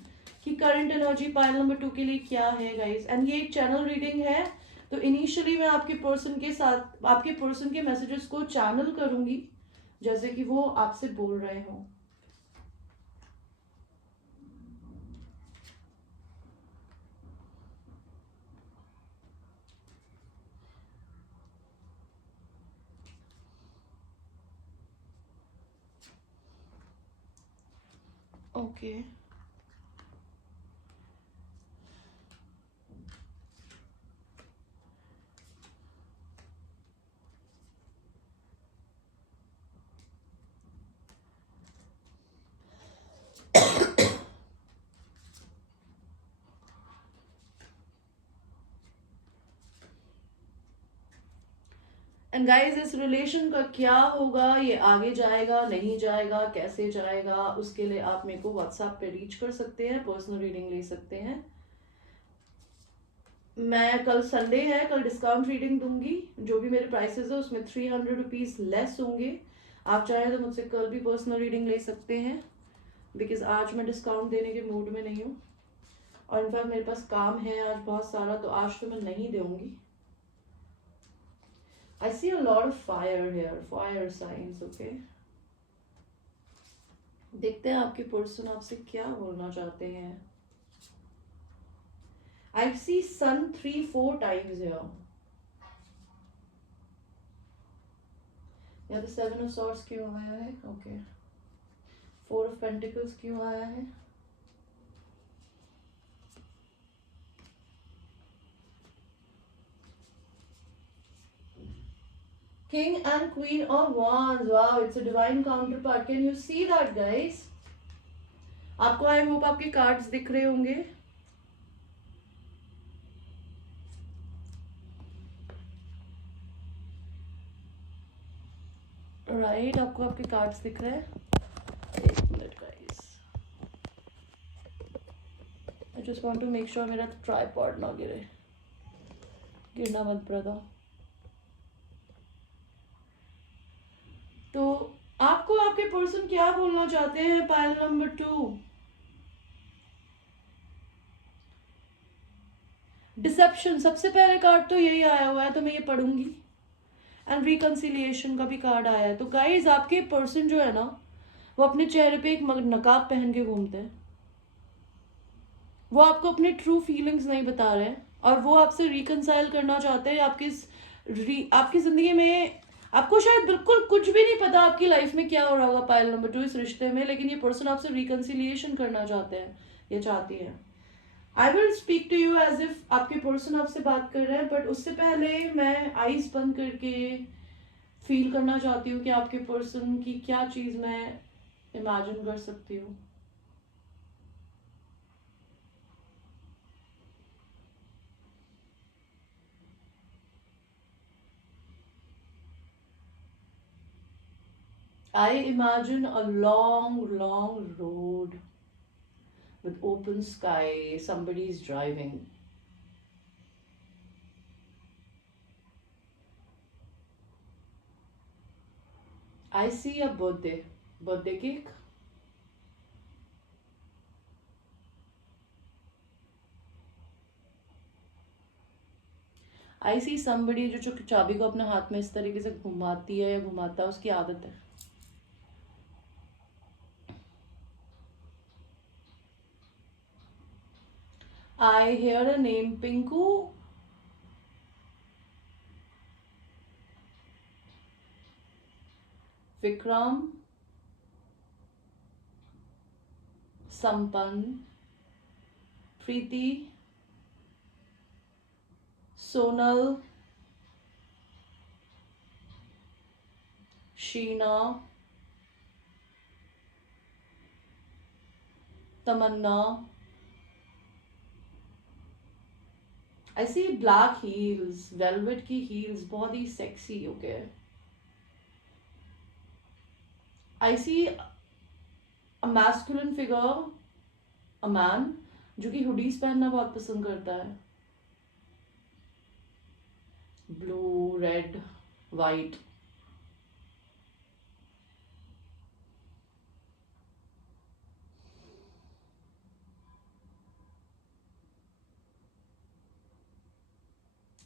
की current energy pile number 2 के लिए क्या है guys. And ये एक channel reading है. तो इनिशियली मैं आपके पर्सन के साथ आपके पर्सन के मैसेजेस को चैनल करूंगी जैसे कि वो आपसे बोल रहे हो. ओके एंड गाइज इस रिलेशन का क्या होगा, ये आगे जाएगा नहीं जाएगा, कैसे जाएगा, उसके लिए आप मेरे को व्हाट्सएप पे रीच कर सकते हैं, पर्सनल रीडिंग ले सकते हैं. मैं कल संडे है, कल डिस्काउंट रीडिंग दूंगी. जो भी मेरे प्राइसेस है उसमें 300 रुपीज लेस होंगे. आप चाहें तो मुझसे कल भी पर्सनल रीडिंग ले सकते हैं बिकॉज आज मैं डिस्काउंट देने के मूड में नहीं हूँ. और इनफैक्ट मेरे पास काम है आज बहुत सारा, तो आज तो मैं नहीं दूंगी. I see a lot of fire here, fire signs, okay? देखते हैं आपके पर्सन आपसे क्या बोलना चाहते हैं. I see sun 3-4 times here. यहाँ पे 7 of swords क्यों आया है? Okay. 4 of pentacles क्यों आया है? King and Queen of Wands. Wow, it's a divine counterpart. Can you see that, guys? आपको आई होप आपके कार्ड्स दिख रहे होंगे. राइट, आपको आपके कार्ड्स दिख रहे हैं. एक minute guys, I just want to make sure मेरा ट्राइपॉड ना गिरे. गिरना मत ब्रदर. तो आपको आपके पर्सन क्या बोलना चाहते हैं पाइल नंबर 2. डिसेप्शन सबसे पहले कार्ड तो यही आया हुआ है, तो मैं ये पढ़ूंगी. एंड रिकंसिलिएशन का भी कार्ड आया है. तो गाइज आपके पर्सन जो है ना, वो अपने चेहरे पे एक नकाब पहन के घूमते हैं. वो आपको अपने ट्रू फीलिंग्स नहीं बता रहे हैं और वो आपसे रिकंसाइल करना चाहते हैं. आपकी जिंदगी में आपको शायद बिल्कुल कुछ भी नहीं पता आपकी लाइफ में क्या हो रहा होगा पाइल नंबर 2 इस रिश्ते में, लेकिन ये पर्सन आपसे रिकंसिलिएशन करना चाहते हैं, ये चाहती है. I will speak to you as if आपके पर्सन आपसे बात कर रहे हैं, बट उससे पहले मैं आईज बंद करके फील करना चाहती हूँ कि आपके पर्सन की क्या चीज मैं इमेजिन कर सकती हूँ. I imagine a long, long road with open sky. Somebody's driving. I see a birthday cake. I see somebody जो चाबी को अपने हाथ में इस तरीके से घुमाती है या घुमाता है, उसकी आदत है. I hear a name, Pinku. Vikram. Sampan. Preeti. Sonal. Sheena. Tamanna. I see black heels, velvet की heels, बहुत ही sexy, okay. I see a masculine figure, a man, जो कि हुडीज पहनना बहुत पसंद करता है, blue, red, white.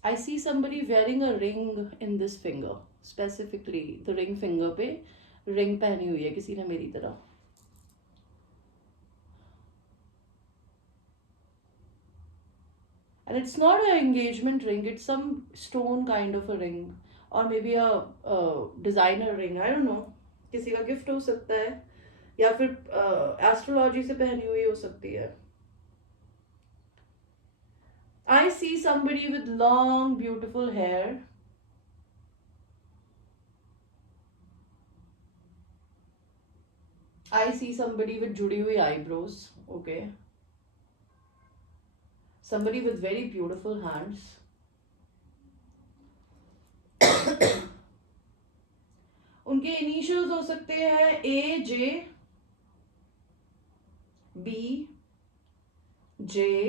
I see somebody wearing a ring in this finger. Specifically, the ring finger पे ring पहनी हुई है किसी ने मेरी तरह. And it's not an engagement ring, it's some stone kind of a ring. Or maybe a designer ring, I don't know. किसी का गिफ्ट हो सकता है या फिर एस्ट्रोलॉजी से पहनी हुई हो सकती है. I see somebody with long, beautiful hair. I see somebody with जुड़ी हुई eyebrows. Okay. Somebody with very beautiful hands. उनके इनिशियल्स हो सकते हैं AJB, JT,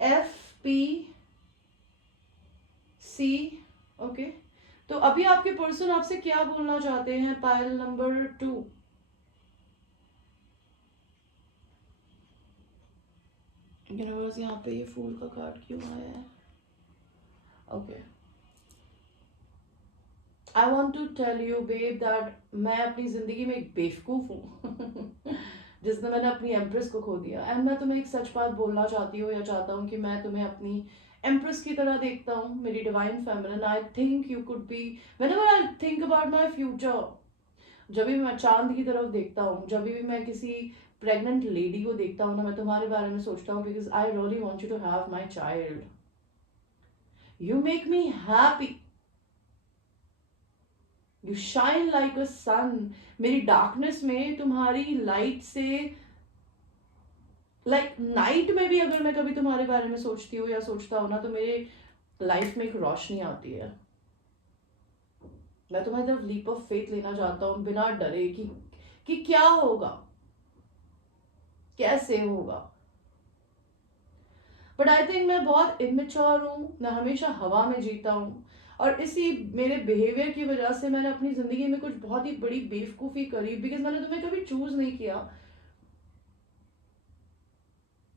FP, C. Okay. तो अभी आपके पर्सन आपसे क्या बोलना चाहते हैं? Pile number 2. यूनिवर्स, यहाँ पे ये फूल का कार्ड क्यों आया है? Okay. I want to tell you babe that मैं अपनी जिंदगी में एक बेवकूफ हूँ जिसने मैंने अपनी एम्प्रेस को खो दिया. एंड मैं तुम्हें एक सच बात बोलना चाहती हूँ या चाहता हूँ कि मैं तुम्हें अपनी एम्प्रेस की तरह देखता हूँ, मेरी divine feminine. I think you could be, whenever I think about my future, जब भी मैं चांद की तरफ देखता हूँ, जब भी मैं किसी प्रेग्नेंट लेडी को देखता हूँ ना, मैं तुम्हारे बारे में सोचता हूँ because I really want you to have my child. You make me happy. You shine like a sun. मेरी डार्कनेस में तुम्हारी लाइट से, लाइक नाइट में भी अगर मैं कभी तुम्हारे बारे में सोचती हूँ या सोचता हूँ ना, तो मेरे लाइफ में एक रोशनी आती है. मैं तुम्हारी तरफ लीप ऑफ फेथ लेना चाहता हूँ बिना डरे कि क्या होगा, कैसे होगा. बट आई थिंक मैं बहुत इमेच्योर हूँ, मैं हमेशा हवा में जीता हूँ. और इसी मेरे बिहेवियर की वजह से मैंने अपनी जिंदगी में कुछ बहुत ही बड़ी बेवकूफ़ी करी, बिकॉज मैंने तुम्हें कभी चूज नहीं किया.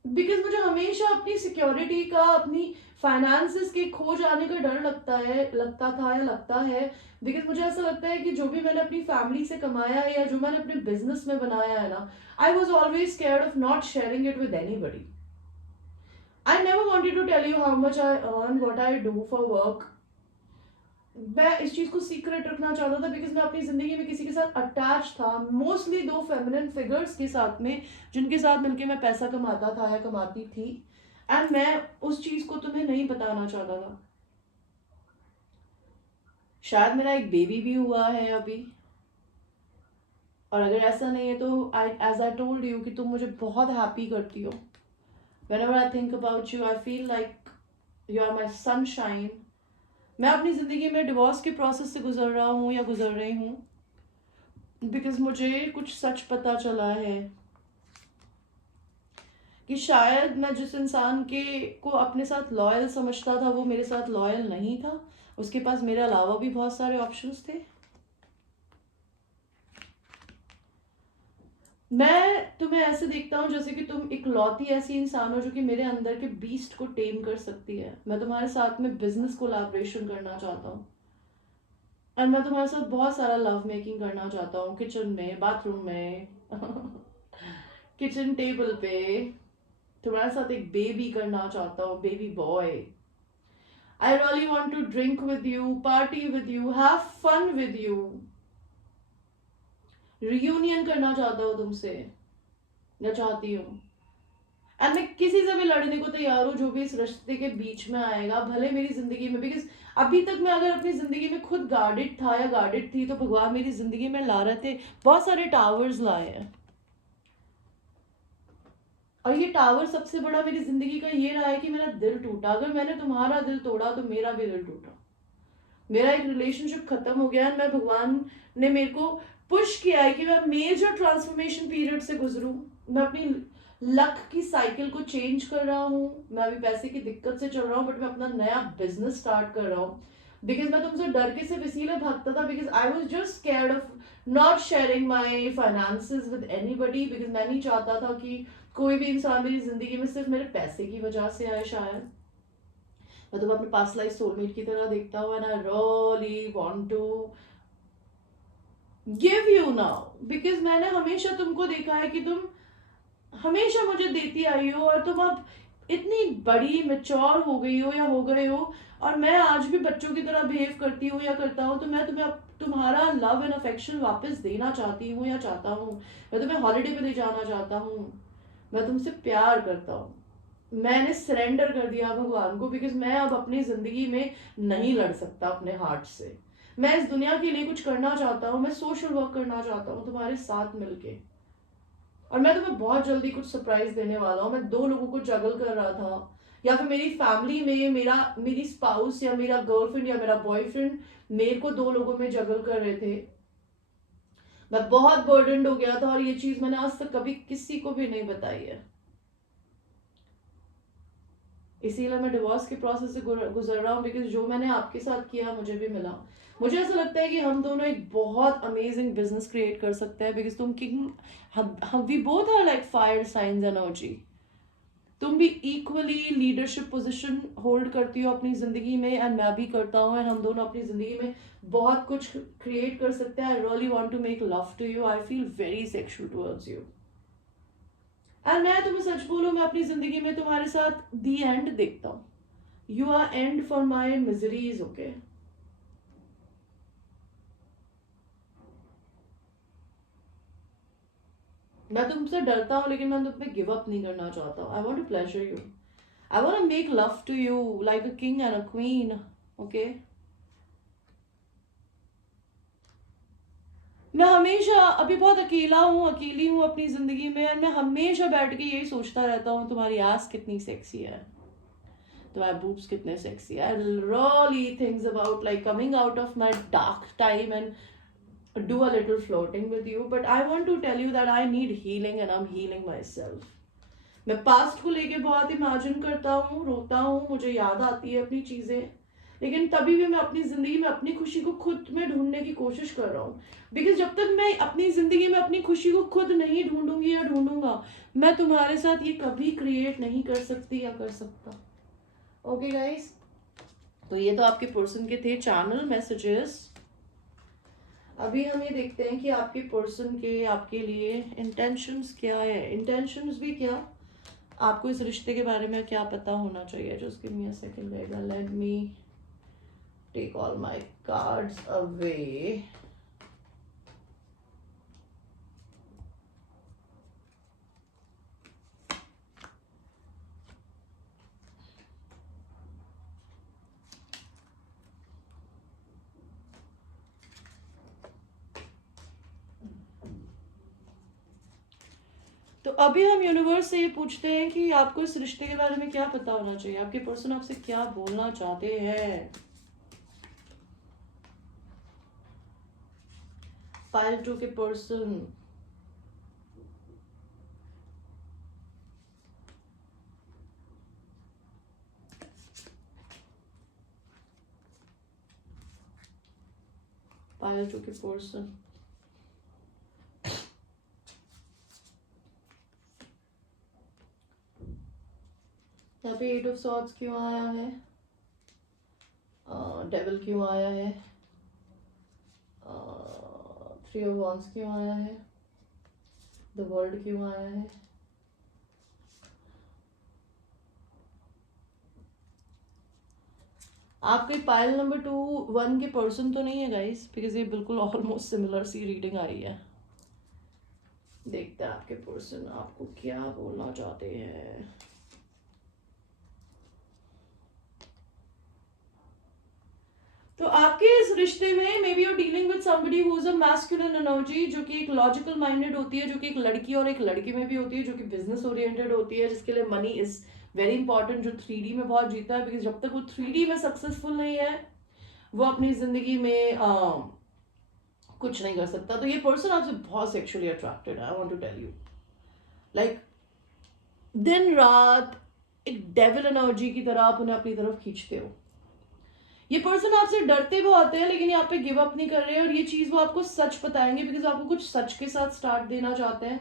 बिकॉज मुझे हमेशा अपनी सिक्योरिटी का, अपनी फाइनेंसेस के खो जाने का डर लगता था या लगता है. बिकॉज मुझे ऐसा लगता है कि जो भी मैंने अपनी फैमिली से कमाया है या जो मैंने अपने बिजनेस में बनाया है ना, I was always scared of not sharing it with anybody. I never wanted to tell you how much I earn, what I do for work. मैं इस चीज को सीक्रेट रखना चाहता था बिकॉज मैं अपनी जिंदगी में किसी के साथ अटैच था, मोस्टली दो फेमिनिन फिगर्स के साथ में, जिनके साथ मिलके मैं पैसा कमाता था या कमाती थी. एंड मैं उस चीज को तुम्हें नहीं बताना चाहता था. शायद मेरा एक बेबी भी हुआ है अभी. और अगर ऐसा नहीं है तो I, as I told you, कि तुम मुझे बहुत हैप्पी करती हो. Whenever I think about you I feel like you are my sunshine. मैं अपनी ज़िंदगी में डिवोर्स के प्रोसेस से गुजर रहा हूँ या गुजर रही हूँ बिकॉज मुझे कुछ सच पता चला है कि शायद मैं जिस इंसान के को अपने साथ लॉयल समझता था वो मेरे साथ लॉयल नहीं था. उसके पास मेरे अलावा भी बहुत सारे ऑप्शंस थे. मैं तुम्हें ऐसे देखता हूँ जैसे कि तुम इकलौती ऐसी इंसान हो जो कि मेरे अंदर के बीस्ट को टेम कर सकती है. मैं तुम्हारे साथ में बिजनेस कोलैबोरेशन करना चाहता हूँ. और मैं तुम्हारे साथ बहुत सारा लव मेकिंग करना चाहता हूँ, किचन में, बाथरूम में किचन टेबल पे. तुम्हारे साथ एक बेबी करना चाहता हूँ, baby boy. I really want to drink with you, party with you, have fun with you. Reunion करना चाहता हूँ तुमसे, या चाहती हूँ. एंड मैं किसी से भी लड़ने को तैयार हूँ जो भी इस रिश्ते के बीच में आएगा, भले मेरी जिंदगी में. बिकॉज अभी तक मैं अगर अपनी जिंदगी में खुद गार्डेड था या गार्डेड थी तो भगवान मेरी जिंदगी में ला रहे थे, बहुत सारे टावर्स लाए हैं। और ये टावर सबसे बड़ा मेरी जिंदगी का ये रहा है कि मेरा दिल टूटा, अगर मैंने तुम्हारा दिल तोड़ा तो मेरा भी दिल टूटा। मेरा एक रिलेशनशिप खत्म हो गया, मैं भगवान ने मेरे को पुश किया है कि मैं मेजर ट्रांसफॉर्मेशन पीरियड से गुजरूं। मैं अपनी लक की साइकिल को चेंज कर रहा हूँ। मैं अभी पैसे की दिक्कत से चल रहा हूँ, बट मैं अपना नया बिजनेस स्टार्ट कर रहा हूँ। बिकॉज मैं तुमसे डर के सिर्फ इसीलिए भागता था because I was just scared of not sharing my finances with any buddy, because मैं नहीं चाहता था कि कोई भी इंसान मेरी जिंदगी में सिर्फ मेरे पैसे की वजह से आए। शायद मैं तुम्हें अपने पास्ट लाइफ सोलमेट की तरह देखता हूँ, and I really want to give you now, because मैंने हमेशा तुमको देखा है कि तुम हमेशा मुझे देती आई हो, और तुम अब इतनी बड़ी मेच्योर हो गई हो या हो गए हो, और मैं आज भी बच्चों की तरह बिहेव करती हूँ या करता हूँ, तो मैं तुम्हें तुम्हारा लव एंड अफेक्शन वापस देना चाहती हूँ या चाहता हूँ। मैं तुम्हें हॉलीडे पे ले जाना चाहता हूँ। मैं तुमसे प्यार करता हूँ। मैंने सरेंडर कर दिया भगवान को, बिकॉज मैं अब अपनी जिंदगी में नहीं लड़ सकता अपने हार्ट से। मैं इस दुनिया के लिए कुछ करना चाहता हूँ, मैं सोशल वर्क करना चाहता हूँ तुम्हारे साथ मिलके। और मैं तुम्हें बहुत जल्दी कुछ सरप्राइज देने वाला हूँ। मैं 2 लोगों को जगल कर रहा था, या फिर मेरी फैमिली में मेरी स्पाउस या मेरा गर्लफ्रेंड या मेरा बॉयफ्रेंड मेरे को 2 लोगों में जगल कर रहे थे। मैं बहुत बर्डनड हो गया था, और ये चीज मैंने आज तक कभी किसी को भी नहीं बताई है। इसीलिए मैं डिवोर्स के प्रोसेस से गुजर रहा हूँ, बिकॉज जो मैंने आपके साथ किया मुझे भी मिला। मुझे ऐसा लगता है कि हम दोनों एक बहुत अमेजिंग बिजनेस क्रिएट कर सकते हैं, बिकॉज तुम किंग, हम we both are like fire science energy. तुम भी इक्वली लीडरशिप पोजीशन होल्ड करती हो अपनी जिंदगी में, एंड मैं भी करता हूँ, एंड हम दोनों अपनी जिंदगी में बहुत कुछ क्रिएट कर सकते हैं। I really want to make love to you, I feel very sexual towards you. And मैं तुम्हें सच बोलूं, मैं अपनी जिंदगी में तुम्हारे साथ दी एंड देखता हूँ। You are and for my miseries, okay. मैं तुमसे डरता हूँ, लेकिन मैं तुम पे गिव अप नहीं करना चाहता हूँ। I want to pleasure you, I want to make love to you like a king and a queen, okay. मैं हमेशा अभी बहुत अकेला हूँ, अकेली हूँ अपनी जिंदगी में, और मैं हमेशा बैठ के यही सोचता रहता हूँ तुम्हारी आस कितनी सेक्सी है, तुम्हारे बूब्स कितने सेक्सी है। I really thinks about like coming out of my dark time and do a little flirting with you, but I want to tell you that I need healing and I'm healing myself. मैं past को लेके बहुत imagine करता हूँ, रोता हूँ, मुझे याद आती है अपनी चीजें, लेकिन तभी भी मैं अपनी जिंदगी में अपनी खुशी को खुद में ढूंढने की कोशिश कर रहा हूँ। बिकॉज जब तक मैं अपनी जिंदगी में अपनी खुशी को खुद नहीं ढूंढूंगी या ढूंढूंगा, मैं तुम्हारे साथ ये कभी क्रिएट नहीं कर सकती या कर सकता। ओके गाइस, तो ये तो आपके पर्सन के थे चैनल मैसेजेस। अभी हम ये देखते हैं कि आपके पर्सन के आपके लिए इंटेंशंस क्या है। इंटेंशंस भी क्या, आपको इस रिश्ते के बारे में क्या पता होना चाहिए। Just give me a second, let me take all my cards away. तो अभी हम यूनिवर्स से ये पूछते हैं कि आपको इस रिश्ते के बारे में क्या पता होना चाहिए, आपके पर्सन आपसे क्या बोलना चाहते हैं। पाइल 2 के पर्सन, पाइल 2 के पर्सन, यहाँ पे 8 ऑफ सॉर्ड्स क्यों आया है, डेविल क्यों आया है, 3 ऑफ वॉन्ड्स क्यों आया है, द वर्ल्ड क्यों आया है। आपके पाइल नंबर 1 के पर्सन तो नहीं है गाइस, बिकॉज ये बिल्कुल ऑलमोस्ट सिमिलर सी रीडिंग आई है। देखते हैं आपके पर्सन आपको क्या बोलना चाहते हैं। तो आपके इस रिश्ते में may be you dealing with somebody who is a masculine energy, जो कि एक लॉजिकल माइंडेड होती है, जो कि एक लड़की और एक लड़के में भी होती है, जो कि बिजनेस ओरिएंटेड होती है, जिसके लिए मनी इज वेरी इंपॉर्टेंट, जो 3D में बहुत जीता है, बिकॉज जब तक वो 3D में सक्सेसफुल नहीं है वो अपनी जिंदगी में कुछ नहीं कर सकता। तो ये पर्सन आपसे बहुत सेक्सुअली अट्रैक्टेड है, I want to tell you. Like दिन रात एक डेविल एनर्जी की तरह आप उन्हें अपनी तरफ खींचते हो। ये पर्सन आपसे डरते बहुत है, लेकिन यहाँ पे गिव अप नहीं कर रहे हैं, और ये चीज वो आपको सच बताएंगे, बिकॉज आपको कुछ सच के साथ स्टार्ट देना चाहते हैं।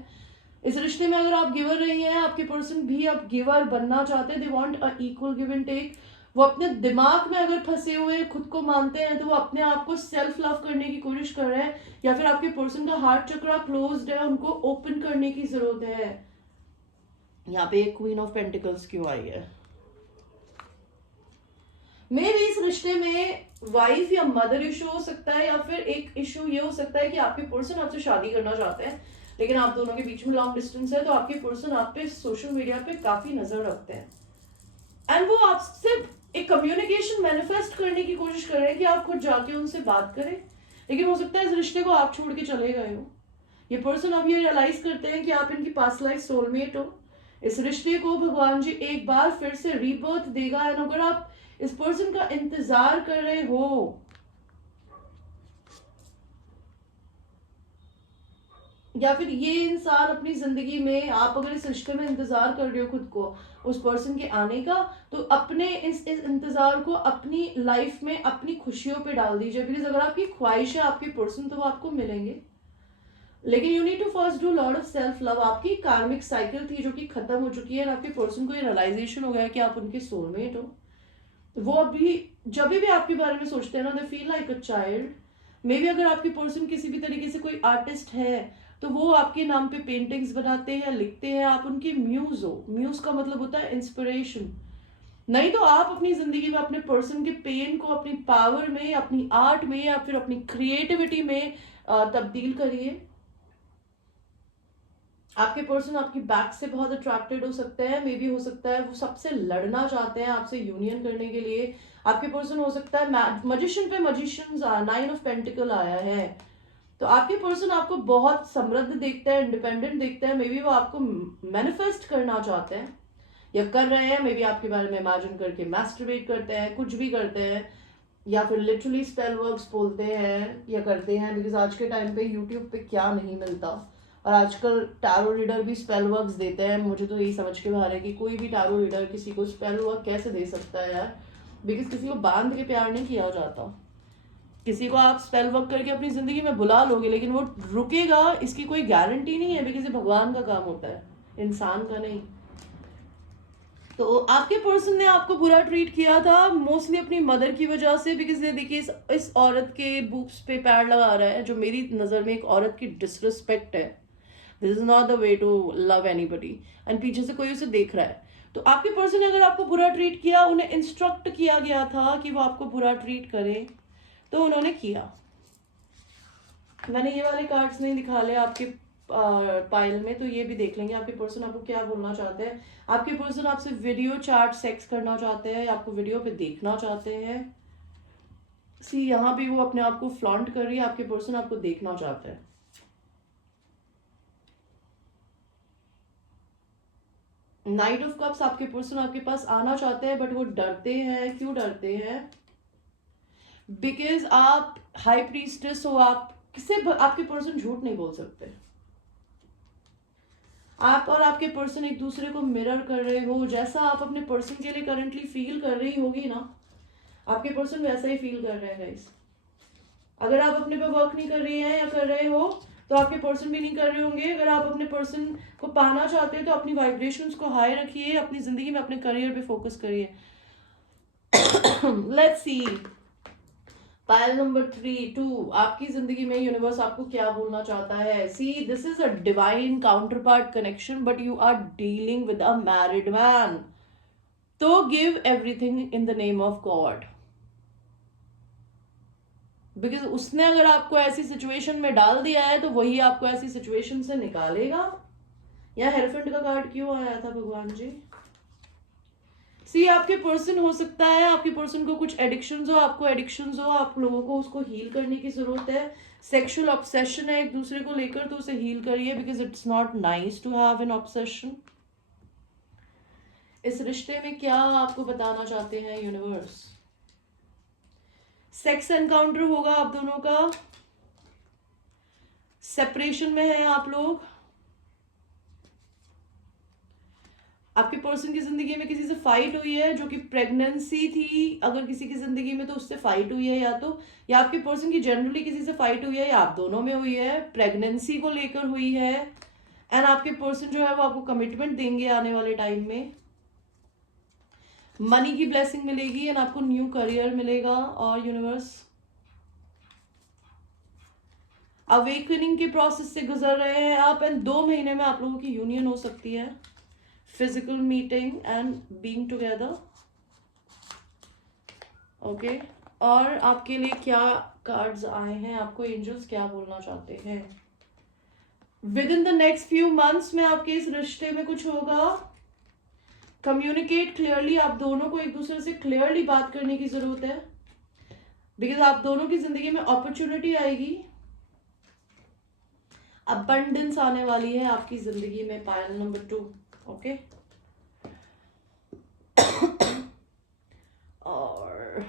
इस रिश्ते में अगर आप गिवर रही हैं, आपके पर्सन भी अब गिवर बनना चाहते हैं, they want a equal give and take. वो अपने दिमाग में अगर फंसे हुए खुद को मानते हैं, तो वो अपने आप को सेल्फ लव करने की कोशिश कर रहे हैं, या फिर आपके पर्सन का हार्ट चक्रा क्लोज्ड है, उनको ओपन करने की जरूरत है। यहाँ पे एक क्वीन ऑफ पेंटिकल्स क्यों आई है? मे भी इस रिश्ते में वाइफ या मदर इशू हो सकता है, या फिर एक इशू ये हो सकता है कि आपके पर्सन आपसे शादी करना चाहते हैं, लेकिन आप दोनों के बीच में लॉन्ग डिस्टेंस है, तो आपके पर्सन आप पे सोशल मीडिया पे काफी नजर रखते हैं, एंड वो आपसे एक कम्युनिकेशन मैनिफेस्ट करने की कोशिश कर रहे हैं कि आप खुद जाके उनसे बात करें, लेकिन हो सकता है इस रिश्ते को आप छोड़ के चले गए हो। ये पर्सन अब ये रियलाइज करते हैं कि आप इनकी पास्ट लाइफ सोलमेट हो। इस रिश्ते को भगवान जी एक बार फिर से रीबर्थ देगा, एंड अगर आप इस पर्सन का इंतजार कर रहे हो, या फिर ये इंसान अपनी जिंदगी में, आप अगर इस रिश्ते में इंतजार कर रहे हो खुद को उस पर्सन के आने का, तो अपने इस इंतजार को अपनी लाइफ में अपनी खुशियों पे डाल दीजिए, बिकॉज अगर आपकी ख्वाहिश है आपके पर्सन, तो वो आपको मिलेंगे, लेकिन you need to first do lot of self love. आपकी कार्मिक साइकिल थी जो कि खत्म हो चुकी है, और आपके पर्सन को ये रियलाइजेशन हो गया कि आप उनके सोलमेट हो। वो अभी जब भी आपके बारे में सोचते हैं ना, they feel like a child. May be अगर आपके पर्सन किसी भी तरीके से कोई आर्टिस्ट है, तो वो आपके नाम पे पेंटिंग्स बनाते हैं, लिखते हैं, आप उनके म्यूज हो। म्यूज का मतलब होता है इंस्पिरेशन। नहीं तो आप अपनी जिंदगी में अपने पर्सन के पेन को अपनी पावर में, अपनी आर्ट में, या फिर अपनी क्रिएटिविटी में तब्दील करिए। आपके पर्सन आपकी बैक से बहुत अट्रैक्टेड हो सकते हैं, मे बी हो सकता है वो सबसे लड़ना चाहते हैं आपसे यूनियन करने के लिए। आपके पर्सन हो सकता है मजिशियन पे मजिशियन 9 ऑफ पेंटिकल आया है, तो आपके पर्सन आपको बहुत समृद्ध देखता है, इंडिपेंडेंट देखता है। मे बी वो आपको मैनिफेस्ट करना चाहते हैं या कर रहे हैं, मे बी आपके बारे में इमेजिन करके मैस्टरबेट करते हैं, कुछ भी करते हैं, या फिर लिटरली स्पेल वर्क्स बोलते हैं या करते हैं, बिकॉज आज के टाइम पे यूट्यूब पे क्या नहीं मिलता, और आजकल टैरो रीडर भी स्पेल वर्क्स देते हैं। मुझे तो यही समझ के बाहर है कि कोई भी टैरो रीडर किसी को स्पेल वर्क कैसे दे सकता है यार, बिकॉज किसी को बांध के प्यार नहीं किया जाता। किसी को आप स्पेल वर्क करके अपनी जिंदगी में बुला लोगे, लेकिन वो रुकेगा इसकी कोई गारंटी नहीं है, बिकॉज ये भगवान का काम होता है, इंसान का नहीं। तो आपके पर्सन ने आपको बुरा ट्रीट किया था मोस्टली अपनी मदर की वजह से, बिकॉज ये देखिए इस औरत के बूब्स पे पैर लगा रहा है, जो मेरी नज़र में एक औरत की डिसरिस्पेक्ट है। This is not the way to love anybody, and पीछे से कोई उसे देख रहा है। तो आपके पर्सन ने अगर आपको बुरा ट्रीट किया, उन्हें इंस्ट्रक्ट किया गया था कि वो आपको बुरा ट्रीट करें, तो उन्होंने किया। मैंने ये वाले कार्ड्स नहीं दिखा ले आपके पाइल में, तो ये भी देख लेंगे आपके पर्सन आपको क्या बोलना चाहते हैं। आपके पर्सन आपसे वीडियो चैट सेक्स करना चाहते हैं, आपको वीडियो पे देखना चाहते हैं। सी यहाँ पे वो अपने आप को फ्लॉन्ट कर रही है, आपके पर्सन आपको देखना चाहते हैं। नाइट ऑफ कप्स, आपके पर्सन आपके पास आना चाहते हैं, बट वो डरते हैं। क्यों डरते हैं? बिकॉज आप हाई प्रीस्टेस हो, आप किसे आपके पर्सन झूठ नहीं बोल सकते। आप और आपके पर्सन एक दूसरे को मिरर कर रहे हो, जैसा आप अपने पर्सन के लिए करंटली फील कर रही होगी ना, आपके पर्सन वैसा ही फील कर रहे हैं गाइस। अगर आप अपने पे वर्क नहीं कर रही हैं या कर रहे हो, तो आपके पर्सन भी नहीं कर रहे होंगे। अगर आप अपने पर्सन को पाना चाहते हैं, तो अपनी वाइब्रेशंस को हाई रखिए, अपनी जिंदगी में अपने करियर पे फोकस करिए। लेट्स सी पाइल नंबर 2, आपकी जिंदगी में यूनिवर्स आपको क्या बोलना चाहता है। See this is a divine counterpart connection, but you are dealing with a married man, तो give everything in the name of God. Because उसने अगर आपको ऐसी सिचुएशन में डाल दिया है, तो वही आपको ऐसी सिचुएशन से निकालेगा। या हेरफेंट का कार्ड क्यों आया था भगवान जी? सी आपके पर्सन हो सकता है, आपके पर्सन को कुछ एडिक्शंस हो, आपको एडिक्शंस हो, आप लोगों को उसको हील करने की जरूरत है। सेक्सुअल ऑब्सेशन है एक दूसरे को लेकर, तो उसे हील करिए, because it's not nice to have an obsession. इस रिश्ते में क्या आपको बताना चाहते हैं यूनिवर्स? सेक्स एनकाउंटर होगा आप दोनों का, सेपरेशन में है आप लोग, आपके पर्सन की जिंदगी में किसी से फाइट हुई है, जो कि प्रेगनेंसी थी अगर किसी की जिंदगी में, तो उससे फाइट हुई है, या आपके पर्सन की जनरली किसी से फाइट हुई है, या आप दोनों में हुई है, प्रेगनेंसी को लेकर हुई है। एंड आपके पर्सन जो है वो आपको कमिटमेंट देंगे आने वाले टाइम में, मनी की ब्लेसिंग मिलेगी एंड आपको न्यू करियर मिलेगा। और यूनिवर्स अवेकनिंग के प्रोसेस से गुजर रहे हैं आप, एंड 2 महीने में आप लोगों की यूनियन हो सकती है, physical meeting and being together. Okay, और आपके लिए क्या कार्ड्स आए हैं, आपको एंजल्स क्या बोलना चाहते हैं? With in the next few months में आपके इस रिश्ते में कुछ होगा। कम्युनिकेट क्लियरली, आप दोनों को एक दूसरे से क्लियरली बात करने की जरूरत है, बिकॉज आप दोनों की जिंदगी में अपॉर्चुनिटी आएगी, अबंडेंस आने वाली है आपकी जिंदगी में। Pile number 2। ओके, और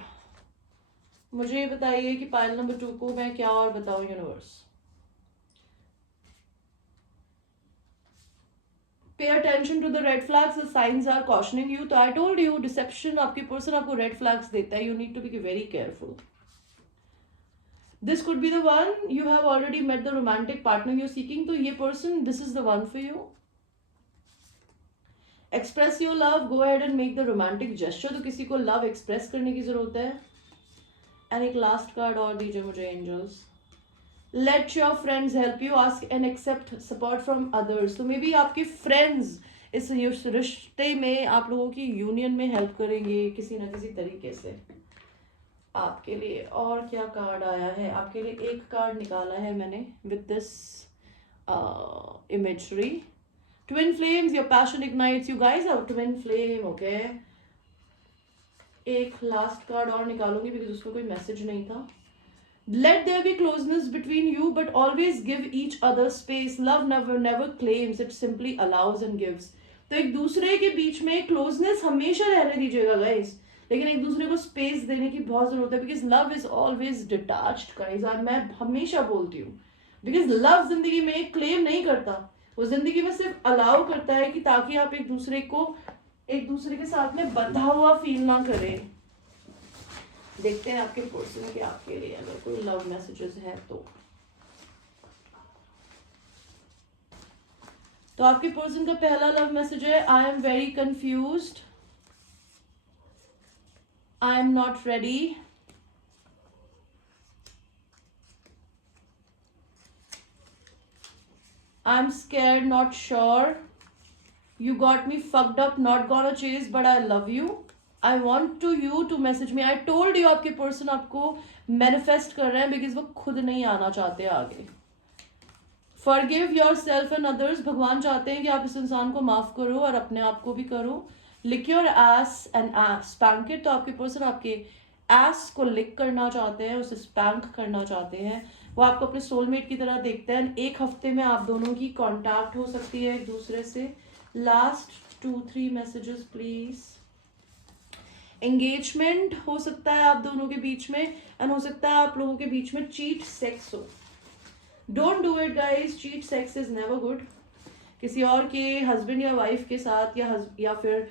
मुझे ये बताइए कि पायल नंबर 2 को मैं क्या और बताऊं universe? Pay attention to the red flags, the science are cautioning you. तो आई टोल्ड यू, डिसेप्शन, आपके पर्सन आपको रेड फ्लैग्स देता है, you need to be very careful. This could be the one, you have already met the romantic partner you seeking, तो ये person, this is the one for you. Express your love, go ahead and make the romantic gesture, तो किसी को love express करने की जरूरत है। And एक लास्ट कार्ड और दीजिए मुझे angels. Let your friends help you, ask and accept support from others, तो मे बी आपके फ्रेंड्स इस रिश्ते में आप लोगों की यूनियन में हेल्प करेंगे किसी ना किसी तरीके से आपके लिए। और क्या कार्ड आया है आपके लिए? एक कार्ड निकाला है मैंने with this imagery. Twin flames, your passion ignites, you guys are twin flame. Okay, एक लास्ट कार्ड और निकालूंगी बिकॉज उसमें कोई मैसेज नहीं था। Let there be closeness between you, but always give each other space. Love never claims, it simply allows and gives. तो एक दूसरे के बीच में क्लोजनेस हमेशा रहने दीजिएगा गाइस, लेकिन एक दूसरे को स्पेस देने की बहुत जरूरत है, because love is always detached guys. और मैं हमेशा बोलती हूँ, बिकॉज लव जिंदगी में क्लेम नहीं करता, वो जिंदगी में सिर्फ अलाउ करता है कि ताकि आप एक दूसरे के साथ में बंधा हुआ फील ना करें। देखते हैं आपके पर्सन के आपके लिए अगर कोई लव मैसेजेस हैं तो आपके पर्सन का पहला लव मैसेज है, I am very confused, I am not ready, I am scared not sure, you got me fucked up, not gonna chase but I love you, I want to you to message me. I told you आपके person आपको manifest कर रहे हैं because वो खुद नहीं आना चाहते आगे। Forgive your self and others, भगवान चाहते हैं कि आप इस इंसान को माफ करो और अपने आप को भी करो। Lick your ass and spank it, तो आपके पर्सन आपके एस को लिक करना चाहते हैं, उसे स्पैंक करना चाहते हैं। वो आपको अपने सोलमेट की तरह देखते हैं। 1 हफ्ते में आप दोनों की कॉन्टैक्ट हो सकती है एक दूसरे से। Last 2-3 messages please. एंगेजमेंट हो सकता है आप दोनों के बीच में, एंड हो सकता है आप लोगों के बीच में चीट सेक्स हो। Don't do it guys, cheat sex is never good. किसी और के हस्बैंड या वाइफ के साथ या फिर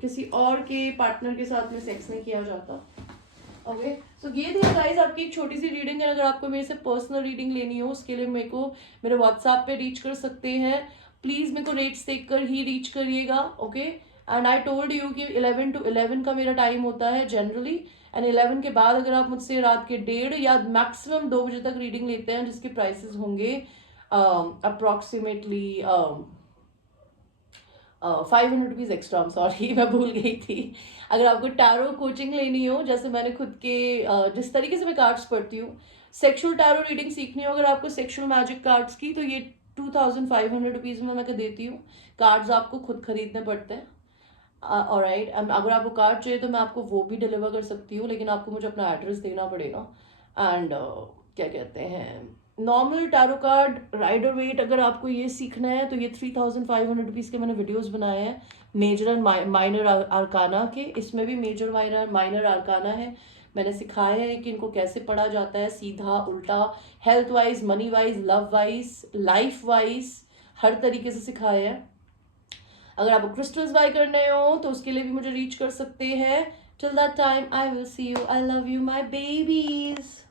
किसी और के पार्टनर के साथ में सेक्स नहीं किया जाता। ओके, सो ये थी गाइज आपकी एक छोटी सी रीडिंग है। अगर आपको मेरे से पर्सनल रीडिंग लेनी हो उसके लिए मेरे को मेरे व्हाट्सएप पे रीच कर सकते हैं। प्लीज मेरे को रेट्स देख कर ही रीच करिएगा। Okay, and I told you कि 11 to 11 का मेरा टाइम होता है जनरली, एंड 11 के बाद अगर आप मुझसे रात के 1:30 या मैक्सिमम 2 बजे तक रीडिंग लेते हैं, जिसके प्राइसेस होंगे अप्रॉक्सीमेटली 500 रुपीज एक्स्ट्रा। सॉरी मैं भूल गई थी। अगर आपको टैरो कोचिंग लेनी हो, जैसे मैंने खुद के जिस तरीके से मैं कार्ड्स पढ़ती हूँ, सेक्सुअल टैरो रीडिंग सीखनी हो अगर आपको सेक्सुअल मैजिक कार्ड्स की, तो ये 2500 रुपीज में मैं देती हूँ। कार्ड्स आपको खुद खरीदने पड़ते हैं। ऑलराइट, अगर आपको कार्ड चाहिए तो मैं आपको वो भी डिलीवर कर सकती हूँ, लेकिन आपको मुझे अपना एड्रेस देना पड़ेगा। एंड क्या कहते हैं, normal tarot card Rider Waite, अगर आपको ये सीखना है तो ये 3,500 रुपीज़ के मैंने वीडियोस बनाए हैं मेजर एंड माइनर आर्काना के। इसमें भी मेजर माइनर आर्काना है। मैंने सिखाया है कि इनको कैसे पढ़ा जाता है, सीधा उल्टा, health wise, money wise, love wise, life wise, हर तरीके से सिखाया है। अगर आपको क्रिस्टल्स बाय करने हो तो उसके लिए भी मुझे रीच कर सकते हैं। Till that time I will see you, I love you my babies.